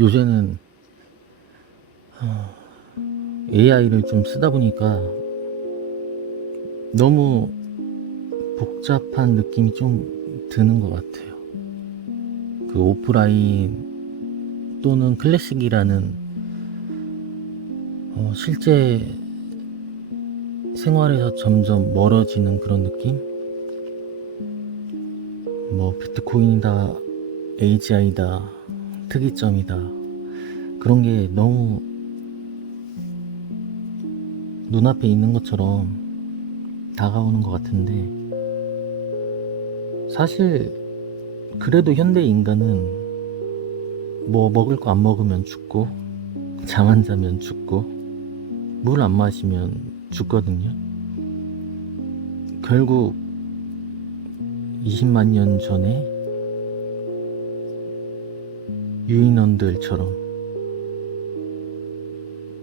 요새는 AI를 좀 쓰다 보니까 너무 복잡한 느낌이 좀 드는 것 같아요. 그 오프라인 또는 클래식이라는 실제 생활에서 점점 멀어지는 그런 느낌? 뭐 비트코인이다, AGI다, 특이점이다, 그런 게 너무 눈앞에 있는 것처럼 다가오는 것 같은데, 사실 그래도 현대 인간은 뭐 먹을 거 안 먹으면 죽고, 잠 안 자면 죽고, 물 안 마시면 죽거든요. 결국 20만 년 전에 유인원들처럼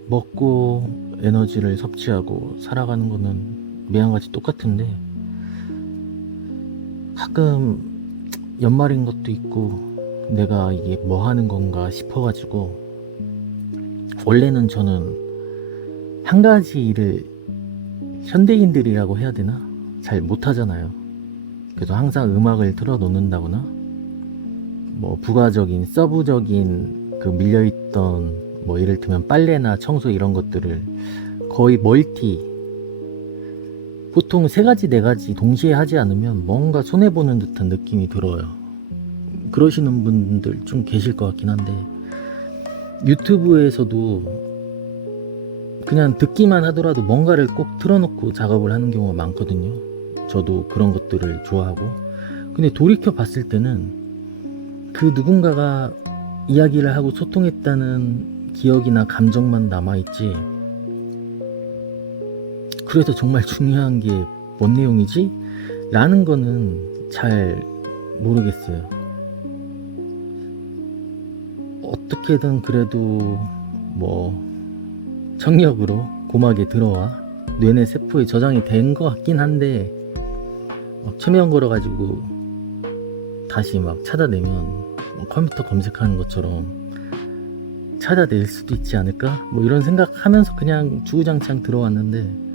먹고 에너지를 섭취하고 살아가는 거는 매한가지 똑같은데, 가끔 연말인 것도 있고 내가 이게 뭐 하는 건가 싶어가지고, 원래는 저는 한 가지 일을 현대인들이라고 해야 되나? 잘 못하잖아요. 그래서 항상 음악을 틀어 놓는다거나 뭐 부가적인 서브적인 그 밀려있던 뭐 예를 들면 빨래나 청소 이런 것들을 거의 보통 세 가지 네 가지 동시에 하지 않으면 뭔가 손해보는 듯한 느낌이 들어요. 그러시는 분들 좀 계실 것 같긴 한데, 유튜브에서도 그냥 듣기만 하더라도 뭔가를 꼭 틀어놓고 작업을 하는 경우가 많거든요. 저도 그런 것들을 좋아하고. 근데 돌이켜 봤을 때는 그 누군가가 이야기를 하고 소통했다는 기억이나 감정만 남아있지, 그래서 정말 중요한 게 뭔 내용이지? 라는 거는 잘 모르겠어요. 어떻게든 그래도 뭐 청력으로 고막에 들어와 뇌내 세포에 저장이 된 것 같긴 한데, 최면 걸어가지고 다시 막 찾아내면 컴퓨터 검색하는 것처럼 찾아낼 수도 있지 않을까? 뭐 이런 생각하면서 그냥 주구장창 들어왔는데,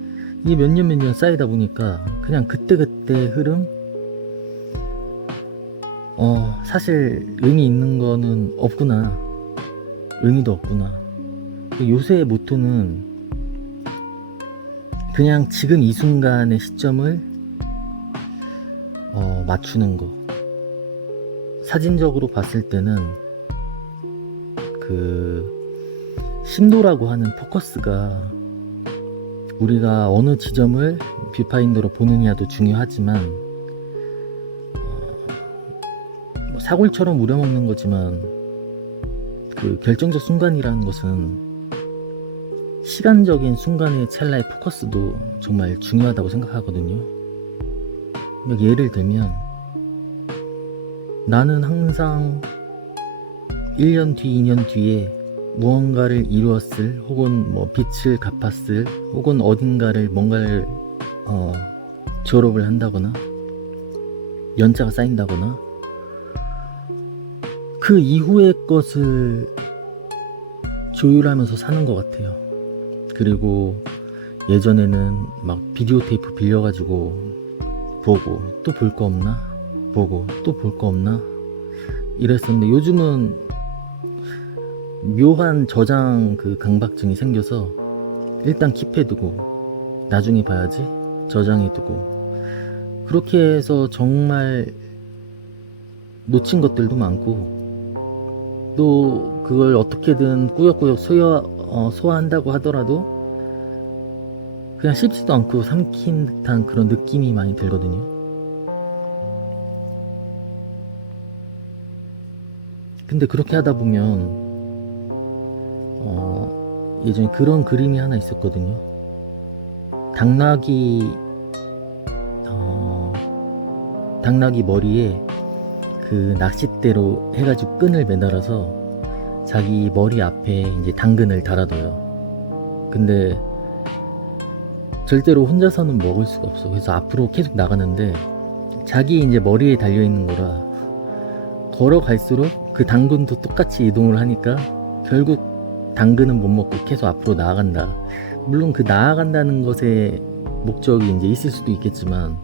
이게 몇 년 쌓이다 보니까 그냥 그때그때 흐름? 사실 의미 있는 거는 없구나, 의미도 없구나. 요새의 모토는 그냥 지금 이 순간의 시점을 맞추는 거. 사진적으로 봤을 때는 그 심도라고 하는 포커스가 우리가 어느 지점을 뷰파인더로 보느냐도 중요하지만, 뭐 사골처럼 우려먹는 거지만 그 결정적 순간이라는 것은 시간적인 순간의 찰나의 포커스도 정말 중요하다고 생각하거든요. 예를 들면 나는 항상 1년 뒤, 2년 뒤에 무언가를 이루었을, 혹은 뭐 빚을 갚았을, 혹은 어딘가를 뭔가를 졸업을 한다거나 연차가 쌓인다거나 그 이후의 것을 조율하면서 사는 것 같아요. 그리고 예전에는 막 비디오 테이프 빌려가지고 보고 또 볼 거 없나? 보고 또 볼 거 없나? 이랬었는데, 요즘은 묘한 저장 그 강박증이 생겨서 일단 킵해두고 나중에 봐야지 저장해두고, 그렇게 해서 정말 놓친 것들도 많고, 또 그걸 어떻게든 꾸역꾸역 소화한다고 하더라도 그냥 씹지도 않고 삼킨 듯한 그런 느낌이 많이 들거든요. 근데 그렇게 하다 보면 예전에 그런 그림이 하나 있었거든요. 당나귀 머리에 그 낚싯대로 해가지고 끈을 매달아서 자기 머리 앞에 이제 당근을 달아둬요. 근데 절대로 혼자서는 먹을 수가 없어. 그래서 앞으로 계속 나가는데 자기 이제 머리에 달려있는 거라 걸어갈수록 그 당근도 똑같이 이동을 하니까 결국 당근은 못 먹고 계속 앞으로 나아간다. 물론 그 나아간다는 것에 목적이 이제 있을 수도 있겠지만,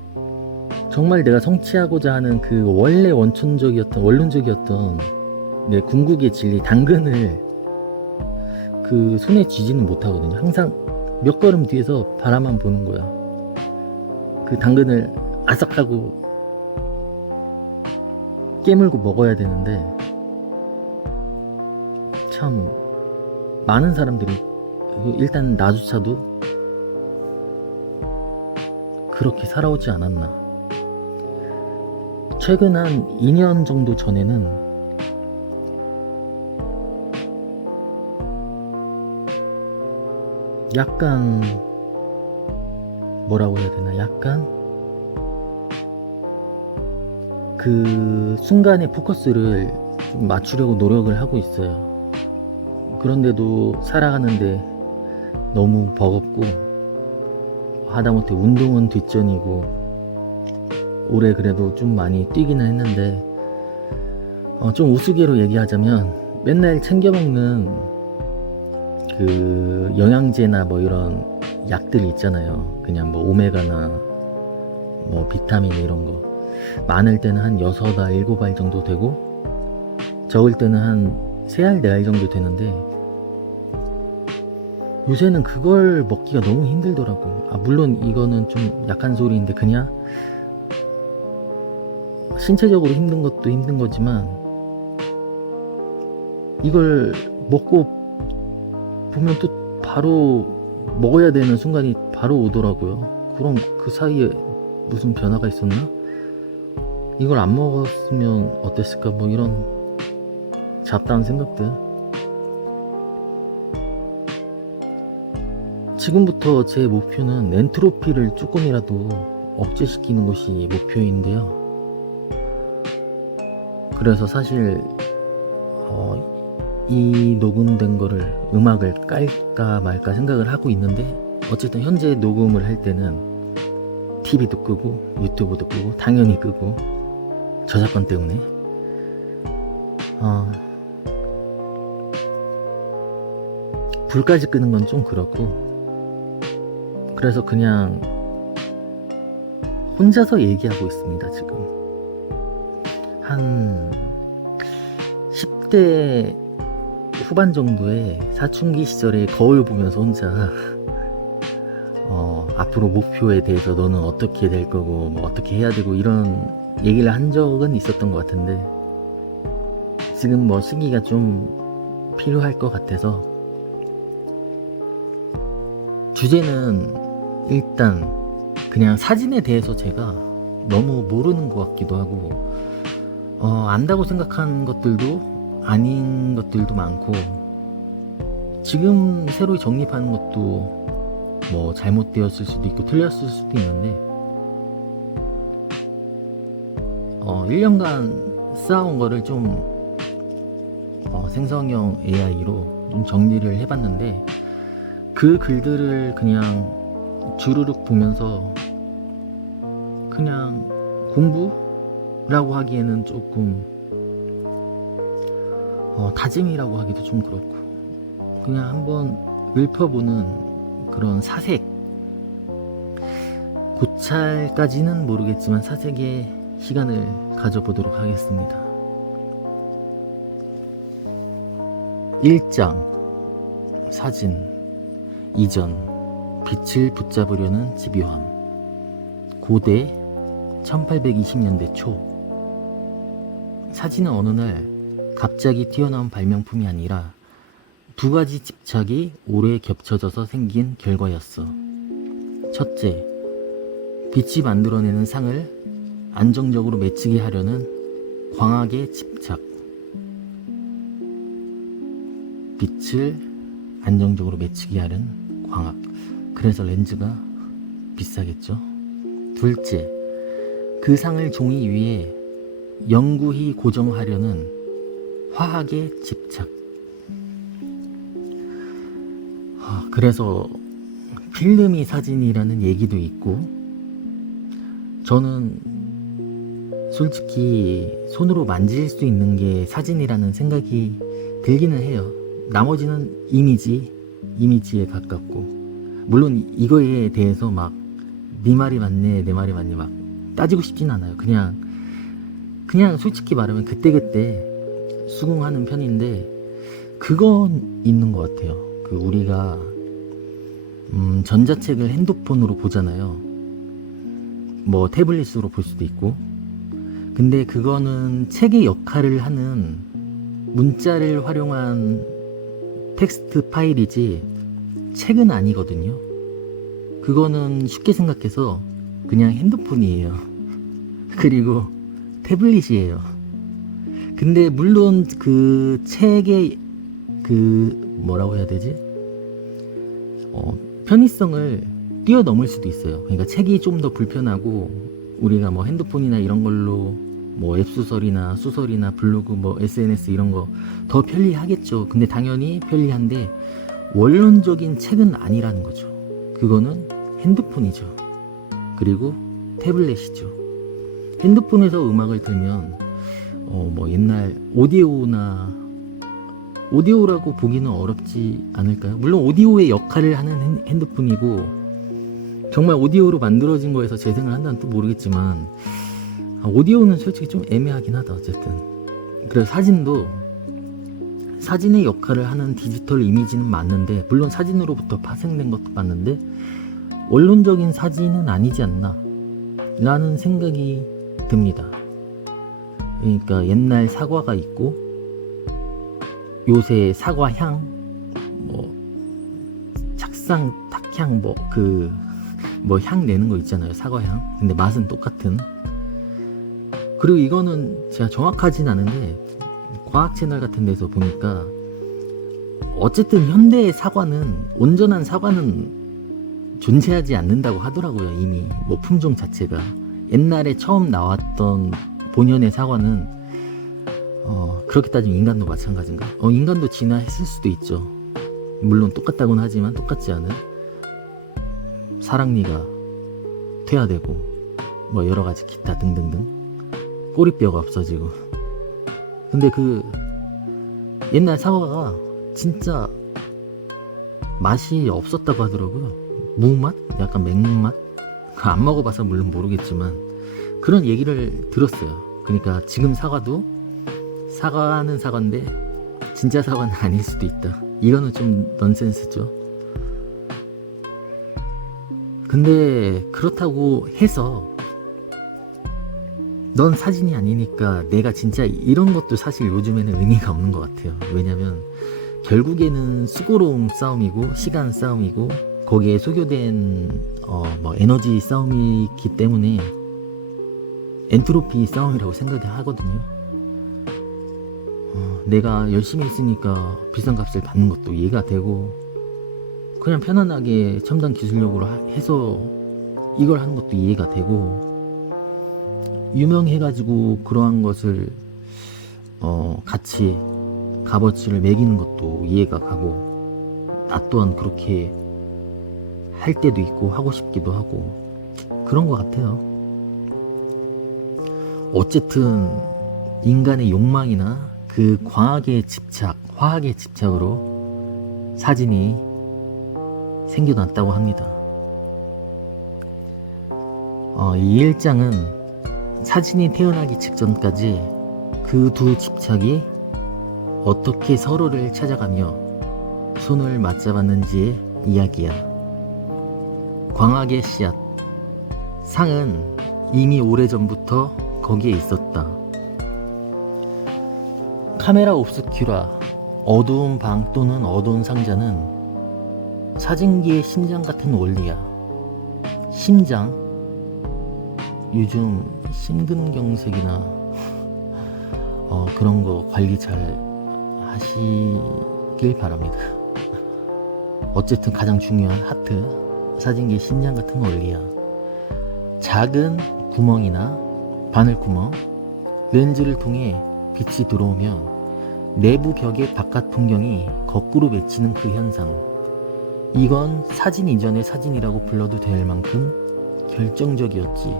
정말 내가 성취하고자 하는 그 원래 원론적이었던 내 궁극의 진리 당근을 그 손에 쥐지는 못하거든요. 항상 몇 걸음 뒤에서 바라만 보는 거야. 그 당근을 아삭하고 깨물고 먹어야 되는데, 참 많은 사람들이 일단 나조차도 그렇게 살아오지 않았나. 최근 한 2년 정도 전에는 약간 뭐라고 해야 되나, 약간 그 순간에 포커스를 좀 맞추려고 노력을 하고 있어요. 그런데도 살아가는데 너무 버겁고, 하다못해 운동은 뒷전이고, 올해 그래도 좀 많이 뛰기는 했는데, 좀 우스개로 얘기하자면 맨날 챙겨 먹는 그 영양제나 뭐 이런 약들 있잖아요. 그냥 뭐 오메가나 뭐 비타민 이런 거 많을 때는 한 6알, 7알 정도 되고, 적을 때는 한 3알, 4알 정도 되는데, 요새는 그걸 먹기가 너무 힘들더라고. 물론 이거는 좀 약한 소리인데, 그냥 신체적으로 힘든 것도 힘든 거지만, 이걸 먹고 보면 또 바로 먹어야 되는 순간이 바로 오더라고요. 그럼 그 사이에 무슨 변화가 있었나? 이걸 안 먹었으면 어땠을까? 뭐 이런 잡다한 생각들. 지금부터 제 목표는 엔트로피를 조금이라도 억제시키는 것이 목표인데요. 그래서 사실 이 녹음된 거를 음악을 깔까 말까 생각을 하고 있는데, 어쨌든 현재 녹음을 할 때는 TV도 끄고 유튜브도 끄고 당연히 끄고, 저작권 때문에 불까지 끄는 건 좀 그렇고, 그래서 그냥 혼자서 얘기하고 있습니다. 지금 한 10대 후반 정도의 사춘기 시절에 거울 보면서 혼자 앞으로 목표에 대해서 너는 어떻게 될 거고 뭐 어떻게 해야 되고 이런 얘기를 한 적은 있었던 것 같은데, 지금 뭐 시기가 좀 필요할 것 같아서, 주제는 일단 그냥 사진에 대해서 제가 너무 모르는 것 같기도 하고, 안다고 생각한 것들도 아닌 것들도 많고, 지금 새로 정립하는 것도 뭐 잘못되었을 수도 있고 틀렸을 수도 있는데, 1년간 쌓아온 거를 좀 생성형 AI로 좀 정리를 해봤는데, 그 글들을 그냥 주르륵 보면서 그냥 공부라고 하기에는 조금 다짐이라고 하기도 좀 그렇고, 그냥 한번 읊어보는 그런 사색, 고찰까지는 모르겠지만 사색의 시간을 가져보도록 하겠습니다. 1장 사진 이전, 빛을 붙잡으려는 집요함. 고대 1820년대 초. 사진은 어느 날 갑자기 튀어나온 발명품이 아니라 두 가지 집착이 오래 겹쳐져서 생긴 결과였어. 첫째, 빛이 만들어내는 상을 안정적으로 맺히게 하려는 광학의 집착. 빛을 안정적으로 맺히게 하는 광학. 그래서 렌즈가 비싸겠죠. 둘째, 그 상을 종이 위에 영구히 고정하려는 화학의 집착. 그래서 필름이 사진이라는 얘기도 있고, 저는 솔직히 손으로 만질 수 있는 게 사진이라는 생각이 들기는 해요. 나머지는 이미지에 가깝고, 물론 이거에 대해서 막 네 말이 맞네 내 말이 맞네 막 따지고 싶진 않아요. 그냥 솔직히 말하면 그때그때 수긍하는 편인데, 그건 있는 것 같아요. 그 우리가 전자책을 핸드폰으로 보잖아요. 뭐 태블릿으로 볼 수도 있고. 근데 그거는 책의 역할을 하는 문자를 활용한 텍스트 파일이지 책은 아니거든요. 그거는 쉽게 생각해서 그냥 핸드폰이에요. 그리고 태블릿이에요. 근데 물론 그 책의 뭐라고 해야 되지? 편의성을 뛰어넘을 수도 있어요. 그러니까 책이 좀 더 불편하고, 우리가 뭐 핸드폰이나 이런 걸로 뭐 웹소설이나 소설이나 블로그 뭐 SNS 이런 거 더 편리하겠죠. 근데 당연히 편리한데 원론적인 책은 아니라는 거죠. 그거는 핸드폰이죠. 그리고 태블릿이죠. 핸드폰에서 음악을 들면 뭐 옛날 오디오라고 보기는 어렵지 않을까요? 물론 오디오의 역할을 하는 핸드폰이고, 정말 오디오로 만들어진 거에서 재생을 한다는 또 모르겠지만, 오디오는 솔직히 좀 애매하긴 하다. 어쨌든 그래서 사진의 역할을 하는 디지털 이미지는 맞는데, 물론 사진으로부터 파생된 것도 맞는데 원론적인 사진은 아니지 않나 라는 생각이 듭니다. 그러니까 옛날 사과가 있고, 요새 사과향, 뭐 착상, 탁향, 뭐 향 내는 거 있잖아요. 사과향. 근데 맛은 똑같은. 그리고 이거는 제가 정확하진 않은데 과학 채널 같은 데서 보니까 어쨌든 현대의 사과는, 온전한 사과는 존재하지 않는다고 하더라고요. 이미 뭐 품종 자체가. 옛날에 처음 나왔던 본연의 사과는 그렇게 따지면 인간도 마찬가지인가? 인간도 진화했을 수도 있죠. 물론 똑같다고는 하지만 똑같지 않은. 사랑니가 퇴화되고 뭐 여러가지 기타 등등등, 꼬리뼈가 없어지고. 근데 그 옛날 사과가 진짜 맛이 없었다고 하더라고요. 무맛? 약간 맹맛? 안 먹어봐서 물론 모르겠지만 그런 얘기를 들었어요. 그러니까 지금 사과는 사과인데 진짜 사과는 아닐 수도 있다. 이거는 좀 넌센스죠. 근데 그렇다고 해서 넌 사진이 아니니까 내가 진짜, 이런 것도 사실 요즘에는 의미가 없는 것 같아요. 왜냐면 결국에는 수고로움 싸움이고 시간 싸움이고, 거기에 소교된 뭐 에너지 싸움이기 때문에 엔트로피 싸움이라고 생각을 하거든요. 내가 열심히 했으니까 비싼 값을 받는 것도 이해가 되고, 그냥 편안하게 첨단 기술력으로 해서 이걸 하는 것도 이해가 되고, 유명해가지고 그러한 것을 같이 값어치를 매기는 것도 이해가 가고, 나 또한 그렇게 할 때도 있고 하고 싶기도 하고 그런 것 같아요. 어쨌든 인간의 욕망이나 그 과학의 집착, 화학의 집착으로 사진이 생겨났다고 합니다. 이 일장은 사진이 태어나기 직전까지 그 두 집착이 어떻게 서로를 찾아가며 손을 맞잡았는지의 이야기야. 광학의 씨앗. 상은 이미 오래전부터 거기에 있었다. 카메라 옵스큐라, 어두운 방 또는 어두운 상자는 사진기의 심장 같은 원리야. 심장? 요즘 심근경색이나 그런 거 관리 잘 하시길 바랍니다. 어쨌든 가장 중요한 하트, 사진기의 심장 같은 원리야. 작은 구멍이나 바늘구멍, 렌즈를 통해 빛이 들어오면 내부 벽의 바깥 풍경이 거꾸로 맺히는 그 현상. 이건 사진 이전의 사진이라고 불러도 될 만큼 결정적이었지.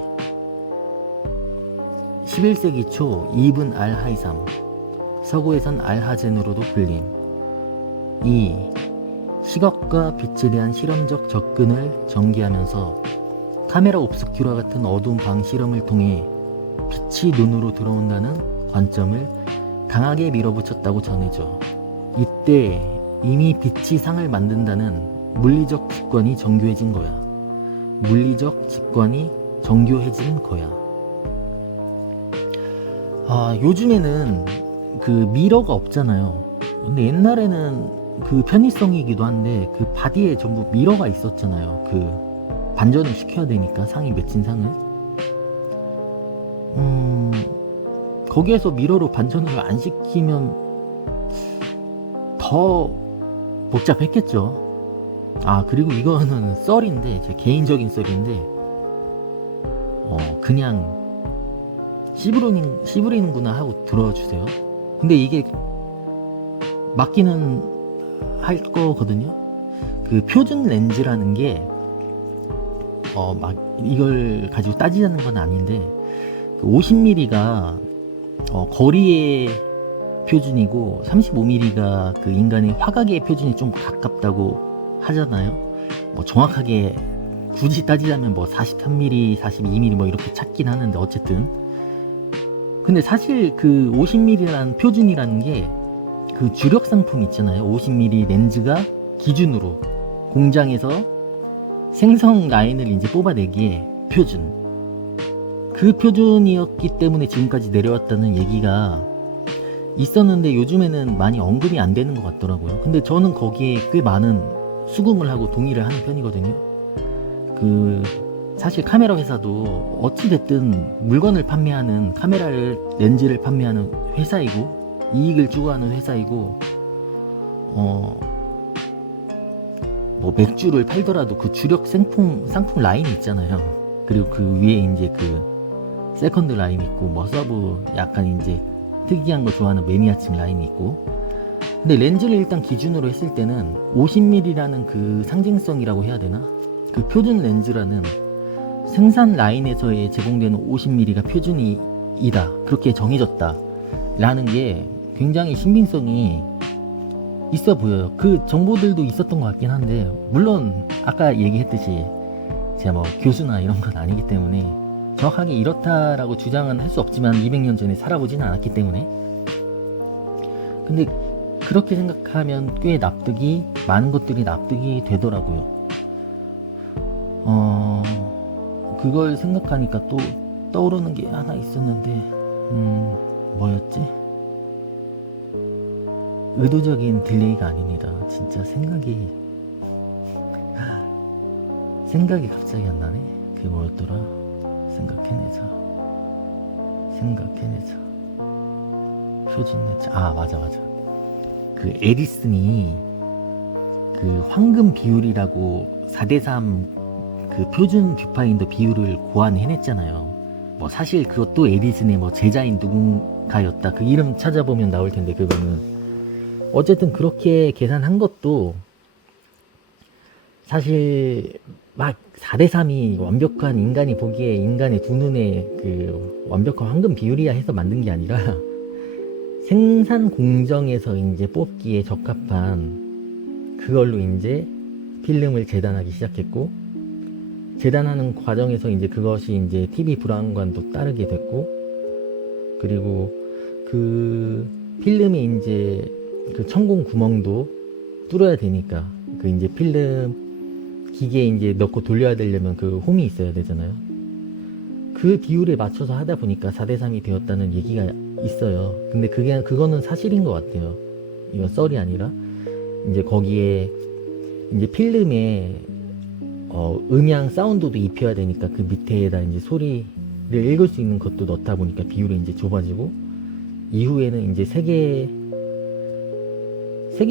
11세기 초 이븐 알 하이삼, 서구에선 알하젠으로도 불림. 2. 시각과 빛에 대한 실험적 접근을 전개하면서 카메라 옵스큐라 같은 어두운 방 실험을 통해 빛이 눈으로 들어온다는 관점을 강하게 밀어붙였다고 전해져. 이때 이미 빛이 상을 만든다는 물리적 직관이 정교해진 거야. 물리적 직관이 정교해진 거야. 요즘에는 그 미러가 없잖아요. 근데 옛날에는 그 편의성이기도 한데 그 바디에 전부 미러가 있었잖아요. 그 반전을 시켜야 되니까 상이 맺힌 상을. 거기에서 미러로 반전을 안 시키면 더 복잡했겠죠. 그리고 이거는 썰인데, 제 개인적인 썰인데, 그냥 씨부리는구나 하고 들어주세요. 근데 이게 맞기는 할 거거든요. 그 표준 렌즈라는 게 막 이걸 가지고 따지자는 건 아닌데, 그 50mm가 거리의 표준이고 35mm가 그 인간의 화각의 표준이 좀 가깝다고 하잖아요. 뭐 정확하게 굳이 따지자면 뭐 43mm, 42mm 뭐 이렇게 찾긴 하는데, 어쨌든 근데 사실 그 50mm라는 표준이라는 게 그 주력 상품 있잖아요. 50mm 렌즈가 기준으로 공장에서 생성 라인을 이제 뽑아내기에 표준, 그 표준이었기 때문에 지금까지 내려왔다는 얘기가 있었는데 요즘에는 많이 언급이 안 되는 것 같더라고요. 근데 저는 거기에 꽤 많은 수긍을 하고 동의를 하는 편이거든요. 사실 카메라 회사도 어찌됐든 물건을 판매하는, 렌즈를 판매하는 회사이고 이익을 추구하는 회사이고, 뭐 맥주를 팔더라도 그 주력 상품 라인이 있잖아요. 그리고 그 위에 이제 그 세컨드 라인 있고, 뭐 서브 약간 이제 특이한 거 좋아하는 매니아층 라인이 있고. 근데 렌즈를 일단 기준으로 했을 때는 50mm라는 그 상징성이라고 해야 되나? 그 표준 렌즈라는 생산 라인에서의 제공되는 50mm가 표준이다, 그렇게 정해졌다 라는 게 굉장히 신빙성이 있어 보여요. 그 정보들도 있었던 것 같긴 한데, 물론 아까 얘기했듯이 제가 뭐 교수나 이런 건 아니기 때문에 정확하게 이렇다라고 주장은 할 수 없지만 200년 전에 살아보지는 않았기 때문에. 근데 그렇게 생각하면 꽤 많은 것들이 납득이 되더라고요. 그걸 생각하니까 또 떠오르는 게 하나 있었는데, 뭐였지? 의도적인 딜레이가 아닙니다. 진짜 생각이 갑자기 안 나네. 그게 뭐였더라? 생각해내자. 표준 렌즈. 맞아. 그 에디슨이 그 황금 비율이라고 4:3 그 표준 뷰파인더 비율을 고안해냈잖아요. 뭐 사실 그것도 에디슨의 뭐 제자인 누군가였다, 그 이름 찾아보면 나올 텐데, 그거는 어쨌든 그렇게 계산한 것도 사실 막 4:3이 완벽한, 인간이 보기에 인간의 두 눈에 그 완벽한 황금 비율이야 해서 만든 게 아니라 생산 공정에서 이제 뽑기에 적합한 그걸로 이제 필름을 재단하기 시작했고, 재단하는 과정에서 이제 그것이 이제 TV 브라운관도 따르게 됐고, 그리고 그 필름이 이제 그 천공 구멍도 뚫어야 되니까 그 이제 필름 기계에 이제 넣고 돌려야 되려면 그 홈이 있어야 되잖아요. 그 비율에 맞춰서 하다 보니까 4:3이 되었다는 얘기가 있어요. 근데 그거는 사실인 것 같아요. 이건 썰이 아니라, 이제 거기에 이제 필름에 음향 사운드도 입혀야 되니까 그 밑에다 이제 소리를 읽을 수 있는 것도 넣다 보니까 비율이 이제 좁아지고, 이후에는 이제 세계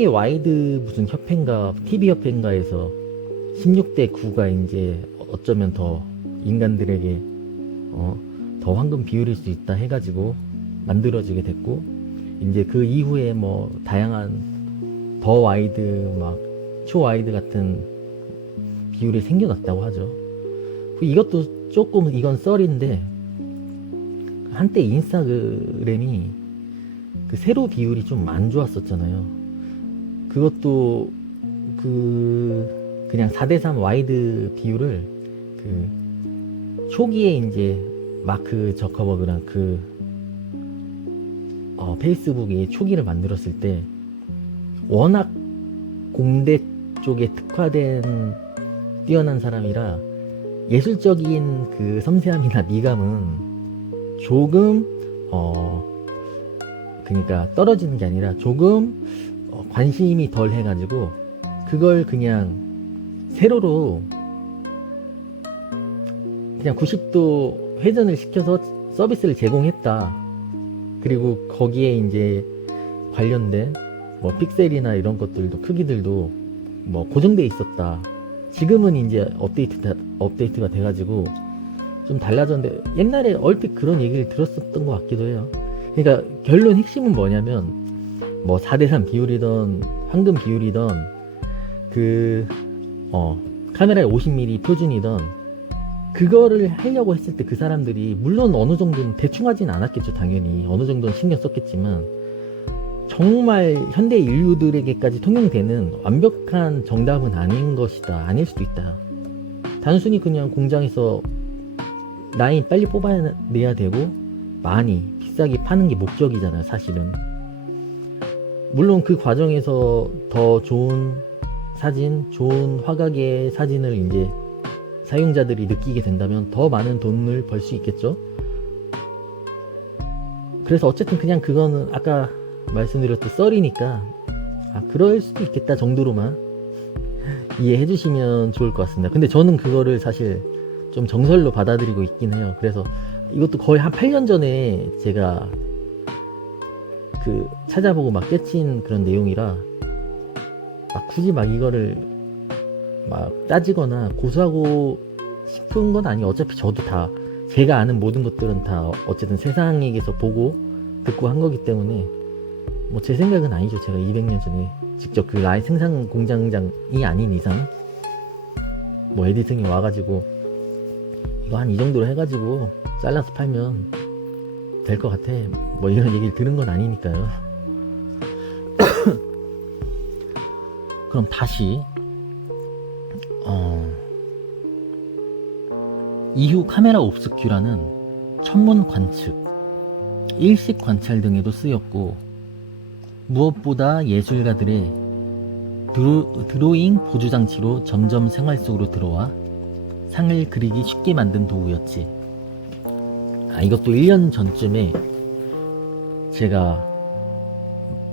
와이드 무슨 협회인가 TV 협회인가에서 16:9가 이제 어쩌면 더 인간들에게 더 황금 비율일 수 있다 해가지고 만들어지게 됐고, 이제 그 이후에 뭐 다양한 더 와이드, 막 초 와이드 같은 비율이 생겨났다고 하죠. 이것도 조금, 이건 썰인데 한때 인스타그램이 그 세로 비율이 좀 안 좋았었잖아요. 그것도 그냥 4:3 와이드 비율을 초기에 이제 마크 저커버그랑 페이스북이 초기를 만들었을 때 워낙 공대 쪽에 특화된 뛰어난 사람이라 예술적인 그 섬세함이나 미감은 조금 그러니까 떨어지는 게 아니라 조금 관심이 덜 해가지고 그걸 그냥 세로로 그냥 90도 회전을 시켜서 서비스를 제공했다. 그리고 거기에 이제 관련된 뭐 픽셀이나 이런 것들도 크기들도 뭐 고정돼 있었다. 지금은 이제 업데이트가 돼가지고 좀 달라졌는데 옛날에 얼핏 그런 얘기를 들었었던 것 같기도 해요. 그러니까 결론 핵심은 뭐냐면 뭐 4:3 비율이던 황금 비율이던 카메라의 50mm 표준이던 그거를 하려고 했을 때 그 사람들이 물론 어느 정도는 대충 하진 않았겠죠. 당연히 어느 정도는 신경 썼겠지만 정말 현대 인류들에게까지 통용되는 완벽한 정답은 아닌 것이다. 아닐 수도 있다. 단순히 그냥 공장에서 라인 빨리 뽑아내야 되고 많이 비싸게 파는 게 목적이잖아요. 사실은 물론 그 과정에서 더 좋은 사진, 좋은 화각의 사진을 이제 사용자들이 느끼게 된다면 더 많은 돈을 벌 수 있겠죠. 그래서 어쨌든 그냥 그거는 아까 말씀드렸던 썰이니까 그럴 수도 있겠다 정도로만 이해해 주시면 좋을 것 같습니다. 근데 저는 그거를 사실 좀 정설로 받아들이고 있긴 해요. 그래서 이것도 거의 한 8년 전에 제가 찾아보고 막 깨친 그런 내용이라 굳이 이거를 따지거나 고수하고 싶은 건 아니에요. 어차피 저도 다 제가 아는 모든 것들은 다 어쨌든 세상에게서 보고 듣고 한 거기 때문에 뭐 제 생각은 아니죠. 제가 200년 전에 직접 그 라인 생산 공장장이 아닌 이상 뭐 에디슨이 와가지고 이거 한 이 정도로 해가지고 잘라서 팔면 될 것 같아 뭐 이런 얘기를 들은 건 아니니까요. 그럼 다시 이후 카메라 옵스큐라는 천문 관측, 일식 관찰 등에도 쓰였고 무엇보다 예술가들의 드로잉 보조 장치로 점점 생활 속으로 들어와 상을 그리기 쉽게 만든 도구였지. 이것도 1년 전쯤에 제가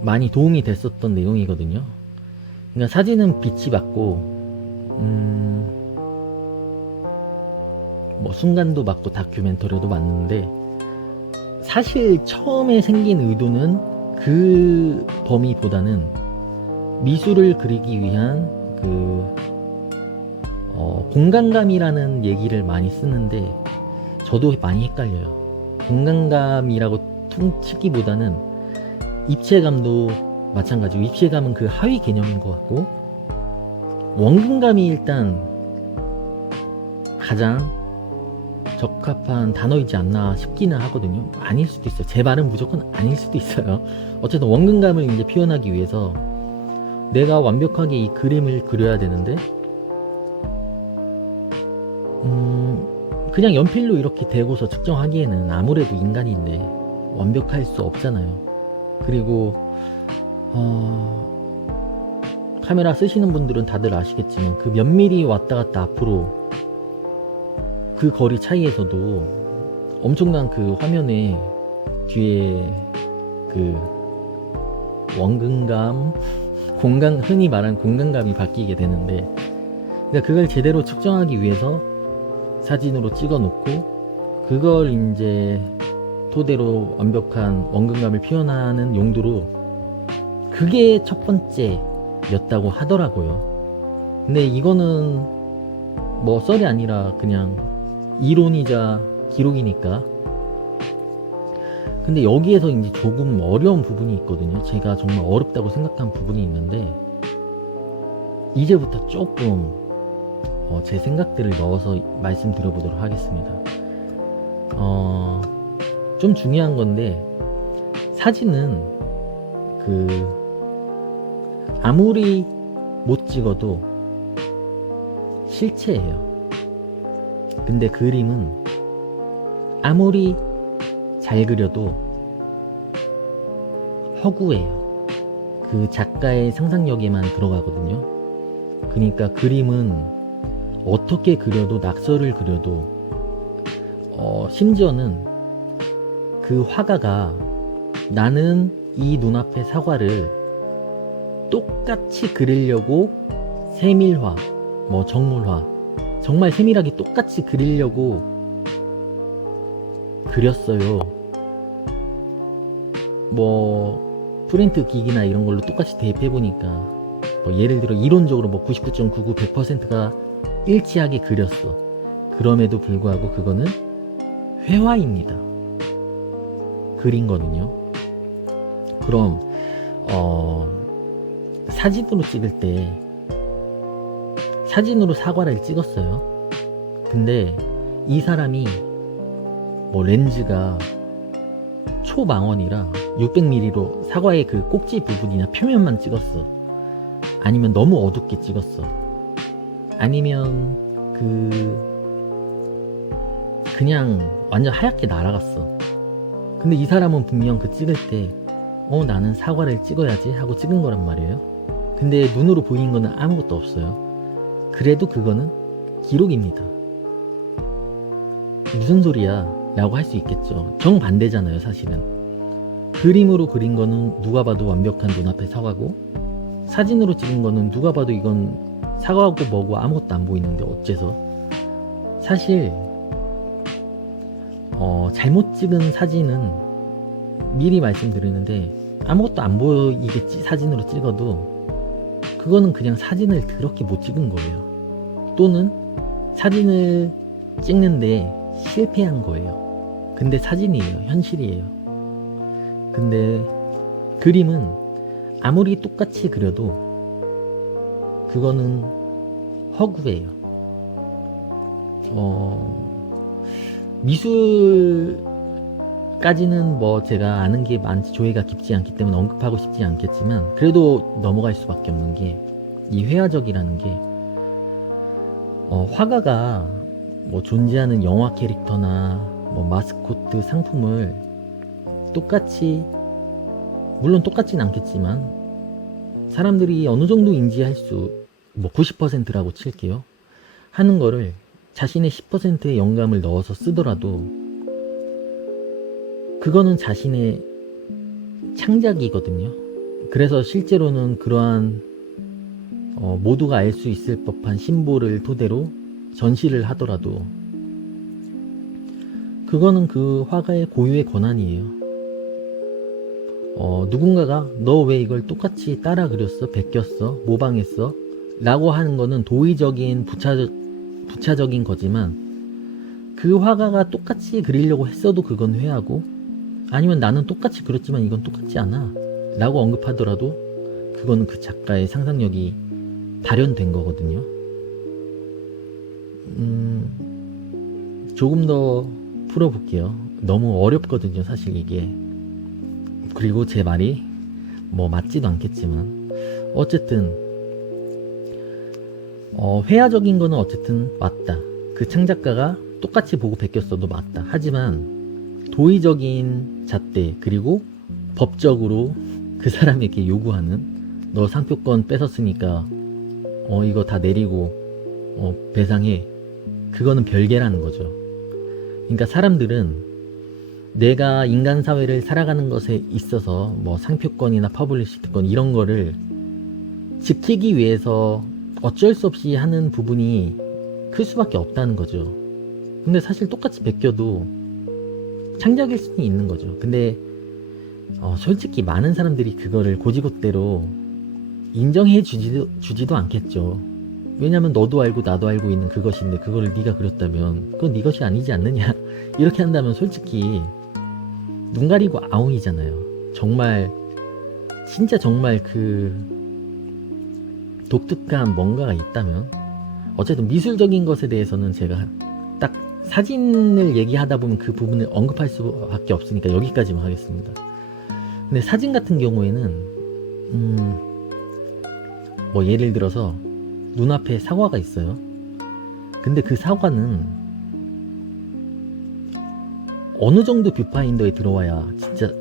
많이 도움이 됐었던 내용이거든요. 그러니까 사진은 빛이 받고 뭐 순간도 맞고 다큐멘터리도 맞는데 사실 처음에 생긴 의도는 그 범위보다는 미술을 그리기 위한 공간감이라는 얘기를 많이 쓰는데 저도 많이 헷갈려요. 공간감이라고 퉁치기보다는 입체감도 마찬가지고 입체감은 그 하위 개념인 것 같고 원근감이 일단 가장 적합한 단어이지 않나 싶기는 하거든요. 아닐 수도 있어요. 제 말은 무조건 아닐 수도 있어요. 어쨌든 원근감을 이제 표현하기 위해서 내가 완벽하게 이 그림을 그려야 되는데 그냥 연필로 이렇게 대고서 측정하기에는 아무래도 인간인데 완벽할 수 없잖아요. 그리고 카메라 쓰시는 분들은 다들 아시겠지만 그 몇 미리 왔다 갔다 앞으로 그 거리 차이에서도 엄청난 그 화면에 뒤에 그 원근감, 흔히 말하는 공간감이 바뀌게 되는데 그러니까 그걸 제대로 측정하기 위해서 사진으로 찍어 놓고 그걸 이제 토대로 완벽한 원근감을 표현하는 용도로 그게 첫 번째였다고 하더라고요. 근데 이거는 뭐 썰이 아니라 그냥 이론이자 기록이니까. 근데 여기에서 이제 조금 어려운 부분이 있거든요. 제가 정말 어렵다고 생각한 부분이 있는데 이제부터 조금 제 생각들을 넣어서 말씀드려 보도록 하겠습니다. 좀 중요한 건데, 사진은 아무리 못 찍어도 실체예요. 근데 그림은 아무리 잘 그려도 허구예요. 그 작가의 상상력에만 들어가거든요. 그러니까 그림은 어떻게 그려도, 낙서를 그려도, 심지어는 그 화가가 나는 이 눈앞의 사과를 똑같이 그리려고 세밀화, 뭐 정물화, 정말 세밀하게 똑같이 그리려고 그렸어요. 뭐 프린트 기기나 이런 걸로 똑같이 대입해 보니까 뭐 예를 들어 이론적으로 뭐 99.99, 100%가 일치하게 그렸어. 그럼에도 불구하고 그거는 회화입니다. 그린 거는요. 그럼 사진으로 찍을 때 사진으로 사과를 찍었어요. 근데 이 사람이 뭐 렌즈가 초망원이라 600mm로 사과의 그 꼭지 부분이나 표면만 찍었어. 아니면 너무 어둡게 찍었어. 아니면 그냥 완전 하얗게 날아갔어. 근데 이 사람은 분명 그 찍을 때 나는 사과를 찍어야지 하고 찍은 거란 말이에요. 근데 눈으로 보이는 거는 아무것도 없어요. 그래도 그거는 기록입니다. 무슨 소리야 라고 할 수 있겠죠. 정반대잖아요. 사실은 그림으로 그린 거는 누가 봐도 완벽한 눈앞의 사과고, 사진으로 찍은 거는 누가 봐도 이건 사과하고 뭐고 아무것도 안 보이는데 어째서. 사실 잘못 찍은 사진은 미리 말씀드리는데 아무것도 안 보이겠지. 사진으로 찍어도 그거는 그냥 사진을 더럽게 못 찍은 거예요. 또는 사진을 찍는데 실패한 거예요. 근데 사진이에요. 현실이에요. 근데 그림은 아무리 똑같이 그려도 그거는 허구예요. 미술까지는 뭐 제가 아는 게 많지, 조예가 깊지 않기 때문에 언급하고 싶지 않겠지만, 그래도 넘어갈 수밖에 없는 게 이 회화적이라는 게, 화가가 뭐 존재하는 영화 캐릭터나 뭐 마스코트 상품을 똑같이, 물론 똑같진 않겠지만 사람들이 어느 정도 인지할 수, 뭐 90%라고 칠게요. 하는 거를 자신의 10%의 영감을 넣어서 쓰더라도 그거는 자신의 창작이거든요. 그래서 실제로는 그러한 모두가 알 수 있을 법한 심볼을 토대로 전시를 하더라도 그거는 그 화가의 고유의 권한이에요. 누군가가 너 왜 이걸 똑같이 따라 그렸어? 베꼈어? 모방했어? 라고 하는 거는 도의적인 부차적인 거지만, 그 화가가 똑같이 그리려고 했어도 그건 회화고, 아니면 나는 똑같이 그렸지만 이건 똑같지 않아 라고 언급하더라도 그거는 그 작가의 상상력이 발현된 거거든요. 조금 더 풀어볼게요. 너무 어렵거든요, 사실 이게. 그리고 제 말이 뭐 맞지도 않겠지만, 어쨌든 회화적인 거는 어쨌든 맞다. 그 창작가가 똑같이 보고 베꼈어도 맞다. 하지만 도의적인 잣대, 그리고 법적으로 그 사람에게 요구하는, 너 상표권 뺏었으니까 이거 다 내리고 배상해, 그거는 별개라는 거죠. 그러니까 사람들은 내가 인간 사회를 살아가는 것에 있어서 뭐 상표권이나 퍼블리시티권 이런 거를 지키기 위해서 어쩔 수 없이 하는 부분이 클 수밖에 없다는 거죠. 근데 사실 똑같이 베껴도 창작일 수는 있는 거죠. 근데 솔직히 많은 사람들이 그거를 고지고대로 인정해 주지도 않겠죠. 왜냐면 너도 알고 나도 알고 있는 그것인데 그거를 네가 그렸다면 그건 네 것이 아니지 않느냐 이렇게 한다면 솔직히 눈 가리고 아웅이잖아요. 정말 진짜 정말 그 독특한 뭔가가 있다면, 어쨌든 미술적인 것에 대해서는 제가 딱 사진을 얘기하다 보면 그 부분을 언급할 수밖에 없으니까 여기까지만 하겠습니다. 근데 사진 같은 경우에는 뭐 예를 들어서 눈앞에 사과가 있어요. 근데 그 사과는 어느 정도 뷰파인더에 들어와야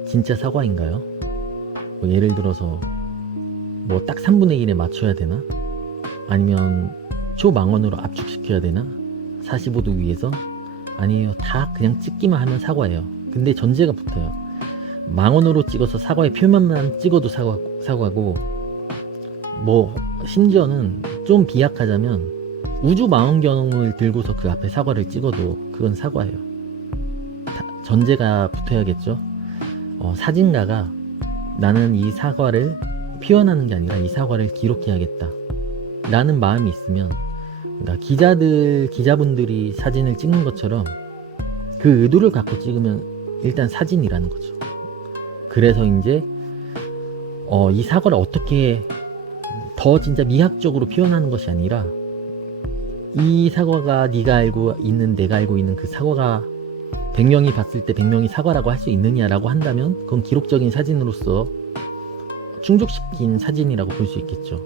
진짜 사과인가요? 뭐 예를 들어서 뭐 딱 3분의 1에 맞춰야 되나? 아니면 초망원으로 압축시켜야 되나? 45도 위에서? 아니요, 다 그냥 찍기만 하면 사과예요. 근데 전제가 붙어요. 망원으로 찍어서 사과의 표면만 찍어도 사과고, 뭐 심지어는 좀 비약하자면 우주 망원경을 들고서 그 앞에 사과를 찍어도 그건 사과예요. 전제가 붙어야겠죠. 사진가가 나는 이 사과를 표현하는 게 아니라 이 사과를 기록해야겠다 라는 마음이 있으면, 그러니까 기자분들이 사진을 찍는 것처럼 그 의도를 갖고 찍으면 일단 사진이라는 거죠. 그래서 이제 이 사과를 어떻게 더 진짜 미학적으로 표현하는 것이 아니라, 이 사과가 네가 알고 있는, 내가 알고 있는 그 사과가 100명이 봤을 때 100명이 사과라고 할 수 있느냐라고 한다면 그건 기록적인 사진으로서 충족시킨 사진이라고 볼 수 있겠죠.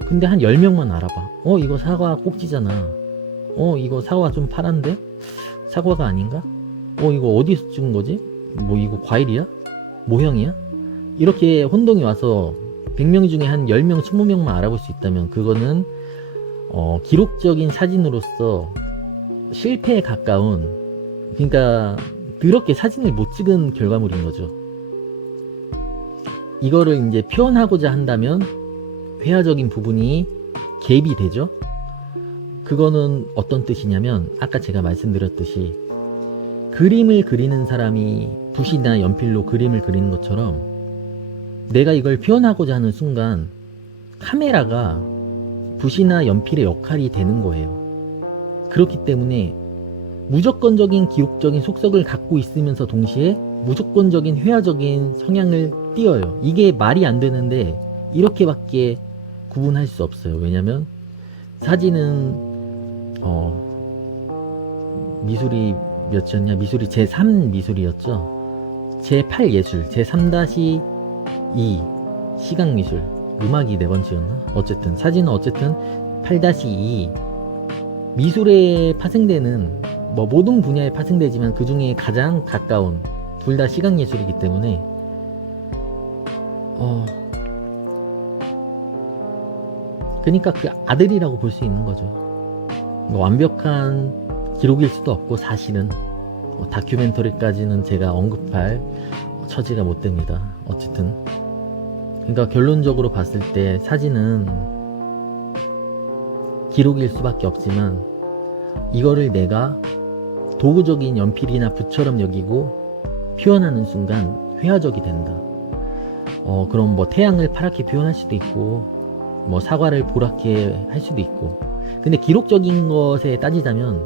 근데 한 10명만 알아봐. 이거 사과 꼭지잖아. 이거 사과 좀 파란데? 사과가 아닌가? 이거 어디서 찍은 거지? 뭐 이거 과일이야? 모형이야? 이렇게 혼동이 와서 100명 중에 한 10명, 20명만 알아볼 수 있다면 그거는 기록적인 사진으로서 실패에 가까운, 그러니까 더럽게 사진을 못 찍은 결과물인 거죠. 이거를 이제 표현하고자 한다면 회화적인 부분이 개입이 되죠. 그거는 어떤 뜻이냐면, 아까 제가 말씀드렸듯이 그림을 그리는 사람이 붓이나 연필로 그림을 그리는 것처럼 내가 이걸 표현하고자 하는 순간 카메라가 붓이나 연필의 역할이 되는 거예요. 그렇기 때문에 무조건적인 기록적인 속성을 갖고 있으면서 동시에 무조건적인 회화적인 성향을 띄어요. 이게 말이 안 되는데 이렇게밖에 구분할 수 없어요. 왜냐면 사진은 미술이 몇이었냐? 미술이 제3 미술이었죠. 제8 예술, 제3-2 시각 미술, 음악이 4번째였나? 어쨌든 사진은 어쨌든 8-2 미술에 파생되는, 뭐 모든 분야에 파생되지만 그 중에 가장 가까운 둘 다 시각 예술이기 때문에 그러니까 그 아들이라고 볼 수 있는 거죠. 완벽한 기록일 수도 없고, 사실은 다큐멘터리까지는 제가 언급할 처지가 못 됩니다. 어쨌든 그러니까 결론적으로 봤을 때 사진은 기록일 수밖에 없지만, 이거를 내가 도구적인 연필이나 붓처럼 여기고 표현하는 순간 회화적이 된다. 그럼 뭐 태양을 파랗게 표현할 수도 있고, 뭐 사과를 보랗게 할 수도 있고, 근데 기록적인 것에 따지자면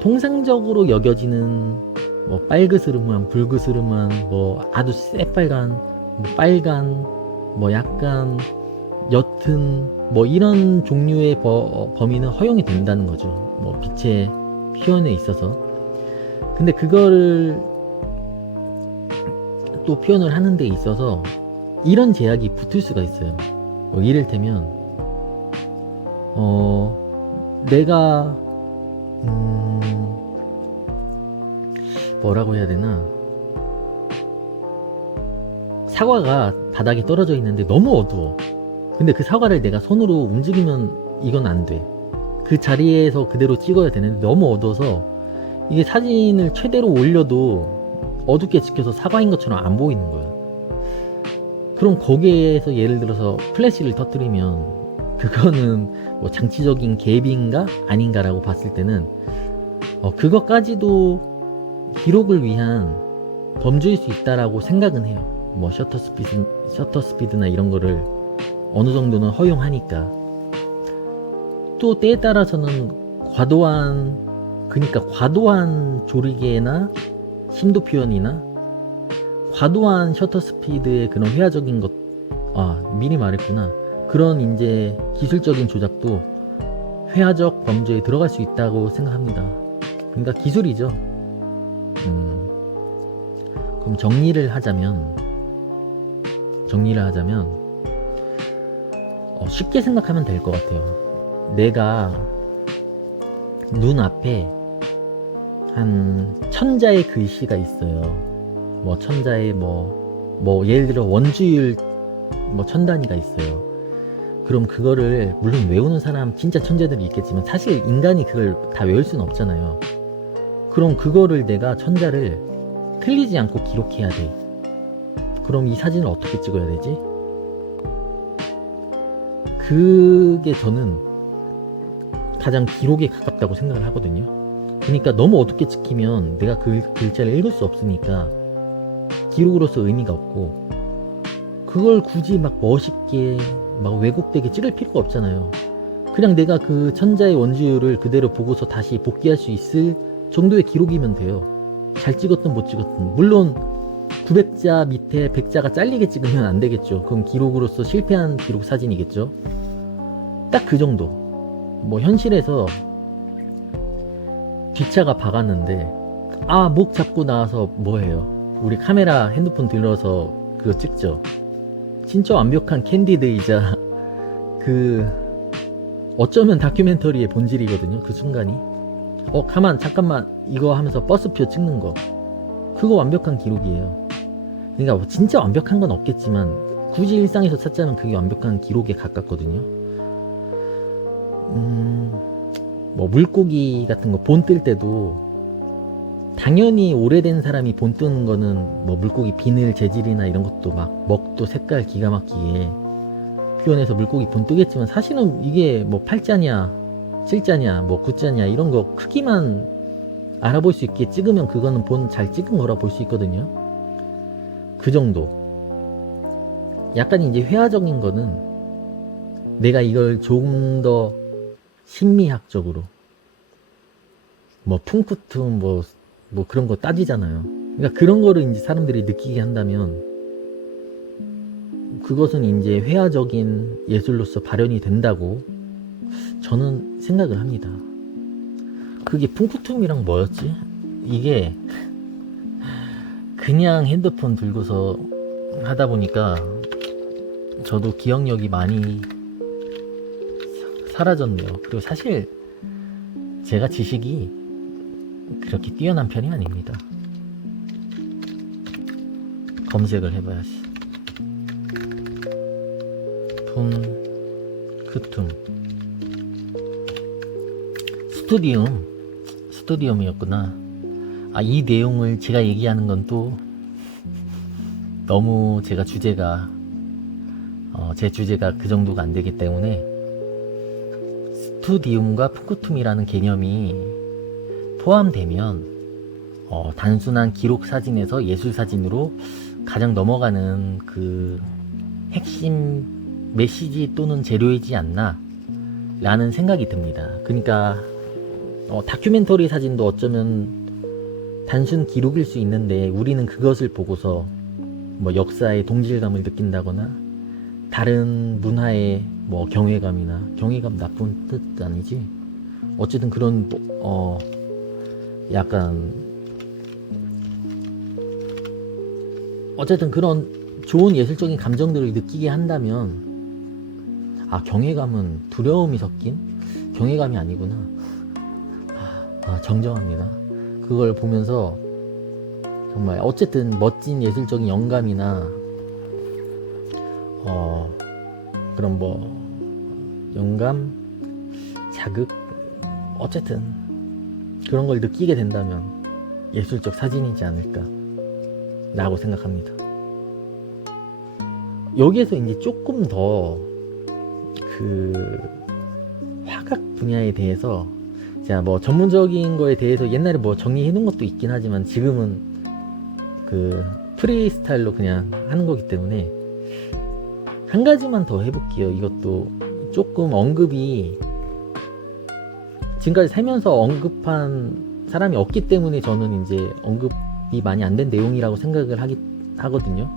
통상적으로 여겨지는 뭐 빨그스름한, 불그스름한, 뭐 아주 새빨간, 뭐 빨간, 뭐 약간 옅은, 뭐 이런 종류의 범위는 허용이 된다는 거죠. 뭐 빛의 표현에 있어서. 근데 그거를 또 표현을 하는 데 있어서 이런 제약이 붙을 수가 있어요. 이를테면 내가 뭐라고 해야 되나, 사과가 바닥에 떨어져 있는데 너무 어두워. 근데 그 사과를 내가 손으로 움직이면 이건 안 돼. 그 자리에서 그대로 찍어야 되는데 너무 어두워서 이게 사진을 최대로 올려도 어둡게 찍혀서 사과인 것처럼 안 보이는 거야. 그럼 거기에서 예를 들어서 플래시를 터뜨리면 그거는 뭐 장치적인 개입인가 아닌가라고 봤을 때는 그것까지도 기록을 위한 범주일 수 있다라고 생각은 해요. 뭐 셔터 스피드나 이런 거를 어느 정도는 허용하니까. 또 때에 따라서는 과도한 조리개나 심도 표현이나 과도한 셔터 스피드의 그런 회화적인 것, 미리 말했구나. 그런 이제 기술적인 조작도 회화적 범주에 들어갈 수 있다고 생각합니다. 그러니까 기술이죠. 그럼 정리를 하자면 쉽게 생각하면 될 것 같아요. 내가 눈앞에 한 1000자의 글씨가 있어요. 뭐 1000자의 뭐 예를 들어 원주율 뭐 1000단위가 있어요. 그럼 그거를 물론 외우는 사람 진짜 천재들이 있겠지만 사실 인간이 그걸 다 외울 수는 없잖아요. 그럼 그거를 내가 1000자를 틀리지 않고 기록해야 돼. 그럼 이 사진을 어떻게 찍어야 되지? 그게 저는 가장 기록에 가깝다고 생각을 하거든요. 그러니까 너무 어둡게 찍히면 내가 그 글자를 읽을 수 없으니까 기록으로서 의미가 없고, 그걸 굳이 막 멋있게 막 왜곡되게 찍을 필요가 없잖아요. 그냥 내가 그 1000자의 원주율을 그대로 보고서 다시 복귀할 수 있을 정도의 기록이면 돼요. 잘 찍었든 못 찍었든. 물론 900자 밑에 100자가 잘리게 찍으면 안 되겠죠. 그럼 기록으로서 실패한 기록 사진이겠죠. 딱 그 정도. 뭐 현실에서 뒷차가 박았는데 목 잡고 나와서 뭐해요? 우리 카메라 핸드폰 들어서 그거 찍죠. 진짜 완벽한 캔디드이자 그 어쩌면 다큐멘터리의 본질이거든요. 그 순간이 잠깐만 이거 하면서 버스표 찍는 거, 그거 완벽한 기록이에요. 그러니까 뭐 진짜 완벽한 건 없겠지만 굳이 일상에서 찾자면 그게 완벽한 기록에 가깝거든요. 뭐 물고기 같은 거 본 뜰 때도 당연히 오래된 사람이 본 뜨는 거는 뭐 물고기 비늘 재질이나 이런 것도 막 먹도 색깔 기가 막히게 표현해서 물고기 본 뜨겠지만 사실은 이게 뭐 8자냐 7자냐 뭐 9자냐 이런 거 크기만 알아볼 수 있게 찍으면 그거는 본 잘 찍은 거라 볼 수 있거든요. 그 정도. 약간 이제 회화적인 거는 내가 이걸 조금 더 심리학적으로 뭐 퉁쿠퉁 뭐 그런 거 따지잖아요. 그러니까 그런 거를 이제 사람들이 느끼게 한다면 그것은 이제 회화적인 예술로서 발현이 된다고 저는 생각을 합니다. 그게 퉁쿠툼이랑 뭐였지? 이게 그냥 핸드폰 들고서 하다 보니까 저도 기억력이 많이 사라졌네요. 그리고 사실 제가 지식이 그렇게 뛰어난 편이 아닙니다. 검색을 해봐야지. 퉁쿠툼 스튜디움이었구나. 이 내용을 제가 얘기하는 건 또 너무 제가 주제가 제 주제가 그 정도가 안 되기 때문에 스튜디움과 퉁쿠툼이라는 개념이 포함되면 단순한 기록 사진에서 예술 사진으로 가장 넘어가는 그 핵심 메시지 또는 재료이지 않나 라는 생각이 듭니다. 그러니까 다큐멘터리 사진도 어쩌면 단순 기록일 수 있는데 우리는 그것을 보고서 뭐 역사의 동질감을 느낀다거나 다른 문화의 뭐 경외감 나쁜 뜻 아니지? 어쨌든 그런 약간 어쨌든 그런 좋은 예술적인 감정들을 느끼게 한다면 경외감은 두려움이 섞인 경외감이 아니구나. 정정합니다. 그걸 보면서 정말 어쨌든 멋진 예술적인 영감이나 그런 뭐 영감, 자극, 어쨌든 그런 걸 느끼게 된다면 예술적 사진이지 않을까 라고 생각합니다. 여기에서 이제 조금 더 그 화각 분야에 대해서 제가 뭐 전문적인 거에 대해서 옛날에 뭐 정리해 놓은 것도 있긴 하지만 지금은 그 프리스타일로 그냥 하는 거기 때문에 한 가지만 더 해볼게요. 이것도 조금 언급이 지금까지 살면서 언급한 사람이 없기 때문에 저는 이제 언급이 많이 안 된 내용이라고 생각을 하거든요.